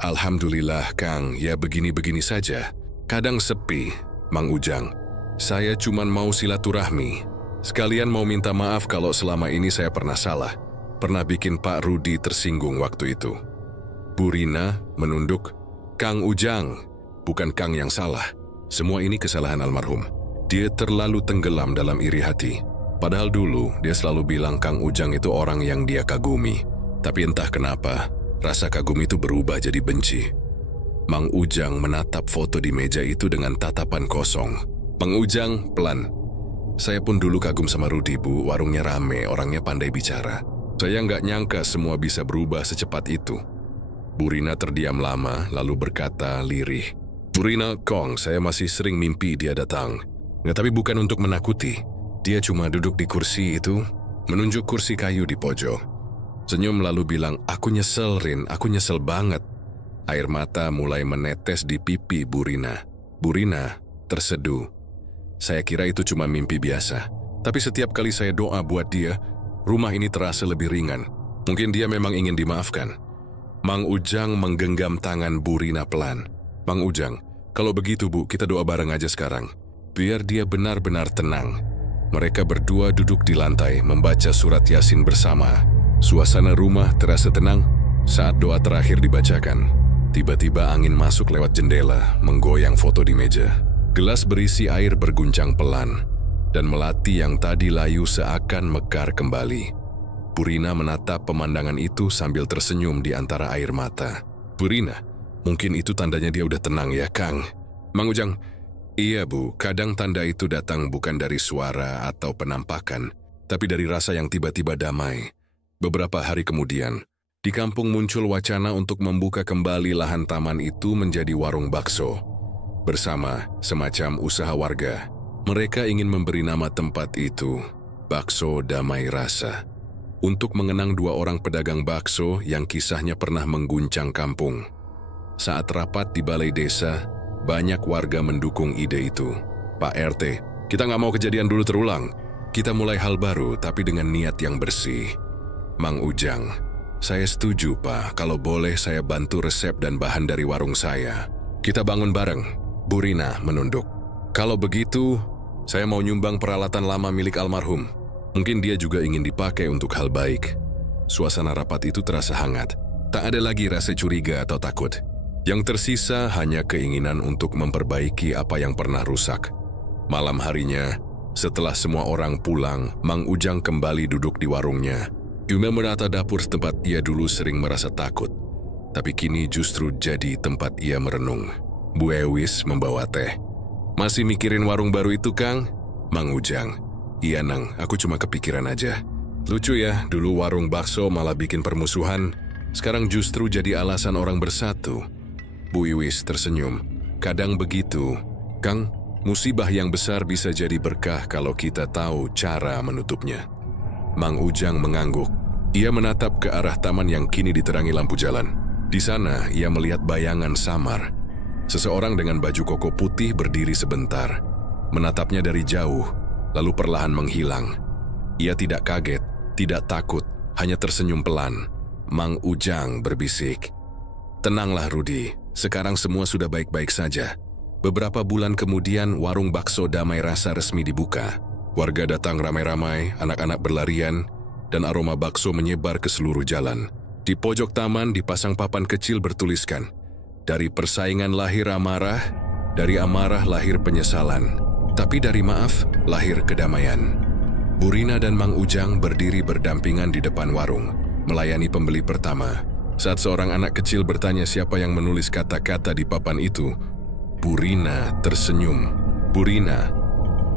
"Alhamdulillah Kang, ya begini-begini saja. Kadang sepi, Mang Ujang. Saya cuman mau silaturahmi. Sekalian mau minta maaf kalau selama ini saya pernah salah. Pernah bikin Pak Rudi tersinggung waktu itu." Bu Rina menunduk. "Kang Ujang, bukan Kang yang salah. Semua ini kesalahan almarhum. Dia terlalu tenggelam dalam iri hati. Padahal dulu dia selalu bilang Kang Ujang itu orang yang dia kagumi. Tapi entah kenapa, rasa kagum itu berubah jadi benci." Mang Ujang menatap foto di meja itu dengan tatapan kosong. "Mang Ujang, pelan. Saya pun dulu kagum sama Rudi Bu, warungnya rame, orangnya pandai bicara. Saya nggak nyangka semua bisa berubah secepat itu." Bu Rina terdiam lama, lalu berkata lirih, "Bu Rina, Kong, saya masih sering mimpi dia datang. Nggak, tapi bukan untuk menakuti. Dia cuma duduk di kursi itu, menunjuk kursi kayu di pojok. Senyum lalu bilang, 'Aku nyesel Rin, aku nyesel banget.'" Air mata mulai menetes di pipi Bu Rina. Bu Rina terseduh. "Saya kira itu cuma mimpi biasa. Tapi setiap kali saya doa buat dia, rumah ini terasa lebih ringan. Mungkin dia memang ingin dimaafkan." Mang Ujang menggenggam tangan Bu Rina pelan. "Mang Ujang, kalau begitu Bu, kita doa bareng aja sekarang. Biar dia benar-benar tenang." Mereka berdua duduk di lantai membaca surat Yasin bersama. Suasana rumah terasa tenang saat doa terakhir dibacakan. Tiba-tiba angin masuk lewat jendela, menggoyang foto di meja. Gelas berisi air berguncang pelan, dan melati yang tadi layu seakan mekar kembali. Bu Rina menatap pemandangan itu sambil tersenyum di antara air mata. "Bu Rina, mungkin itu tandanya dia udah tenang ya Kang." "Mang Ujang, iya Bu, kadang tanda itu datang bukan dari suara atau penampakan, tapi dari rasa yang tiba-tiba damai." Beberapa hari kemudian, di kampung muncul wacana untuk membuka kembali lahan taman itu menjadi warung bakso. Bersama semacam usaha warga, mereka ingin memberi nama tempat itu Bakso Damai Rasa, untuk mengenang dua orang pedagang bakso yang kisahnya pernah mengguncang kampung. Saat rapat di balai desa, banyak warga mendukung ide itu. "Pak RT, kita nggak mau kejadian dulu terulang. Kita mulai hal baru tapi dengan niat yang bersih." "Mang Ujang, saya setuju Pak, kalau boleh saya bantu resep dan bahan dari warung saya. Kita bangun bareng." Bu Rina menunduk. "Kalau begitu, saya mau nyumbang peralatan lama milik almarhum. Mungkin dia juga ingin dipakai untuk hal baik." Suasana rapat itu terasa hangat. Tak ada lagi rasa curiga atau takut. Yang tersisa hanya keinginan untuk memperbaiki apa yang pernah rusak. Malam harinya, setelah semua orang pulang, Mang Ujang kembali duduk di warungnya. Ia menata dapur tempat ia dulu sering merasa takut, tapi kini justru jadi tempat ia merenung. Bu Ewis membawa teh. Masih mikirin warung baru itu, Kang? Mang Ujang. Iya, Nang, aku cuma kepikiran aja. Lucu ya, dulu warung bakso malah bikin permusuhan, sekarang justru jadi alasan orang bersatu. Bu Iwis tersenyum. Kadang begitu, Kang, musibah yang besar bisa jadi berkah kalau kita tahu cara menutupnya. Mang Ujang mengangguk. Ia menatap ke arah taman yang kini diterangi lampu jalan. Di sana, ia melihat bayangan samar. Seseorang dengan baju koko putih berdiri sebentar, menatapnya dari jauh, lalu perlahan menghilang. Ia tidak kaget, tidak takut, hanya tersenyum pelan. Mang Ujang berbisik, "Tenanglah Rudi, sekarang semua sudah baik-baik saja." Beberapa bulan kemudian, warung bakso Damai Rasa resmi dibuka. Warga datang ramai-ramai, anak-anak berlarian, dan aroma bakso menyebar ke seluruh jalan. Di pojok taman dipasang papan kecil bertuliskan, "Dari persaingan lahir amarah, dari amarah lahir penyesalan, tapi dari maaf lahir kedamaian." Bu Rina dan Mang Ujang berdiri berdampingan di depan warung, melayani pembeli pertama. Saat seorang anak kecil bertanya siapa yang menulis kata-kata di papan itu, Bu Rina tersenyum. "Bu Rina,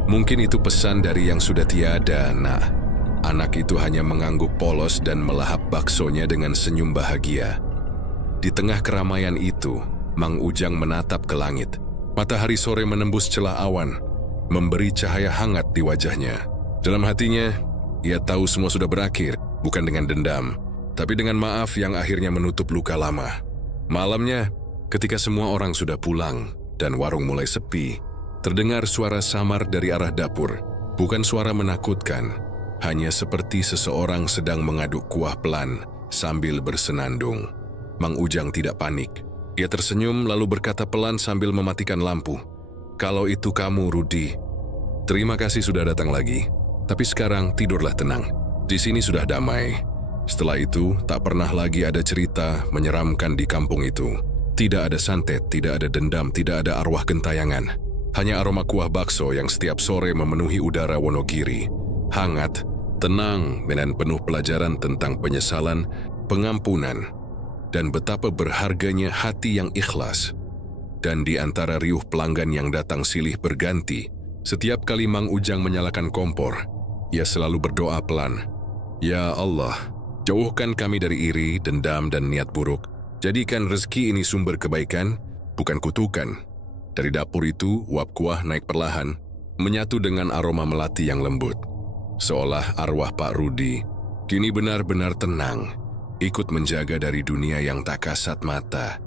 mungkin itu pesan dari yang sudah tiada, Nak." Anak itu hanya mengangguk polos dan melahap baksonya dengan senyum bahagia. Di tengah keramaian itu, Mang Ujang menatap ke langit. Matahari sore menembus celah awan, memberi cahaya hangat di wajahnya. Dalam hatinya, ia tahu semua sudah berakhir, bukan dengan dendam, tapi dengan maaf yang akhirnya menutup luka lama. Malamnya, ketika semua orang sudah pulang dan warung mulai sepi, terdengar suara samar dari arah dapur. Bukan suara menakutkan, hanya seperti seseorang sedang mengaduk kuah pelan sambil bersenandung. Mang Ujang tidak panik. Ia tersenyum lalu berkata pelan sambil mematikan lampu, "Kalau itu kamu, Rudi, terima kasih sudah datang lagi. Tapi sekarang tidurlah tenang. Di sini sudah damai." Setelah itu, tak pernah lagi ada cerita menyeramkan di kampung itu. Tidak ada santet, tidak ada dendam, tidak ada arwah gentayangan. Hanya aroma kuah bakso yang setiap sore memenuhi udara Wonogiri. Hangat, tenang, dan penuh pelajaran tentang penyesalan, pengampunan, dan betapa berharganya hati yang ikhlas. Dan di antara riuh pelanggan yang datang silih berganti, setiap kali Mang Ujang menyalakan kompor, ia selalu berdoa pelan, "Ya Allah, jauhkan kami dari iri, dendam, dan niat buruk. Jadikan rezeki ini sumber kebaikan, bukan kutukan." Dari dapur itu, uap kuah naik perlahan, menyatu dengan aroma melati yang lembut. Seolah arwah Pak Rudi kini benar-benar tenang, ikut menjaga dari dunia yang tak kasat mata.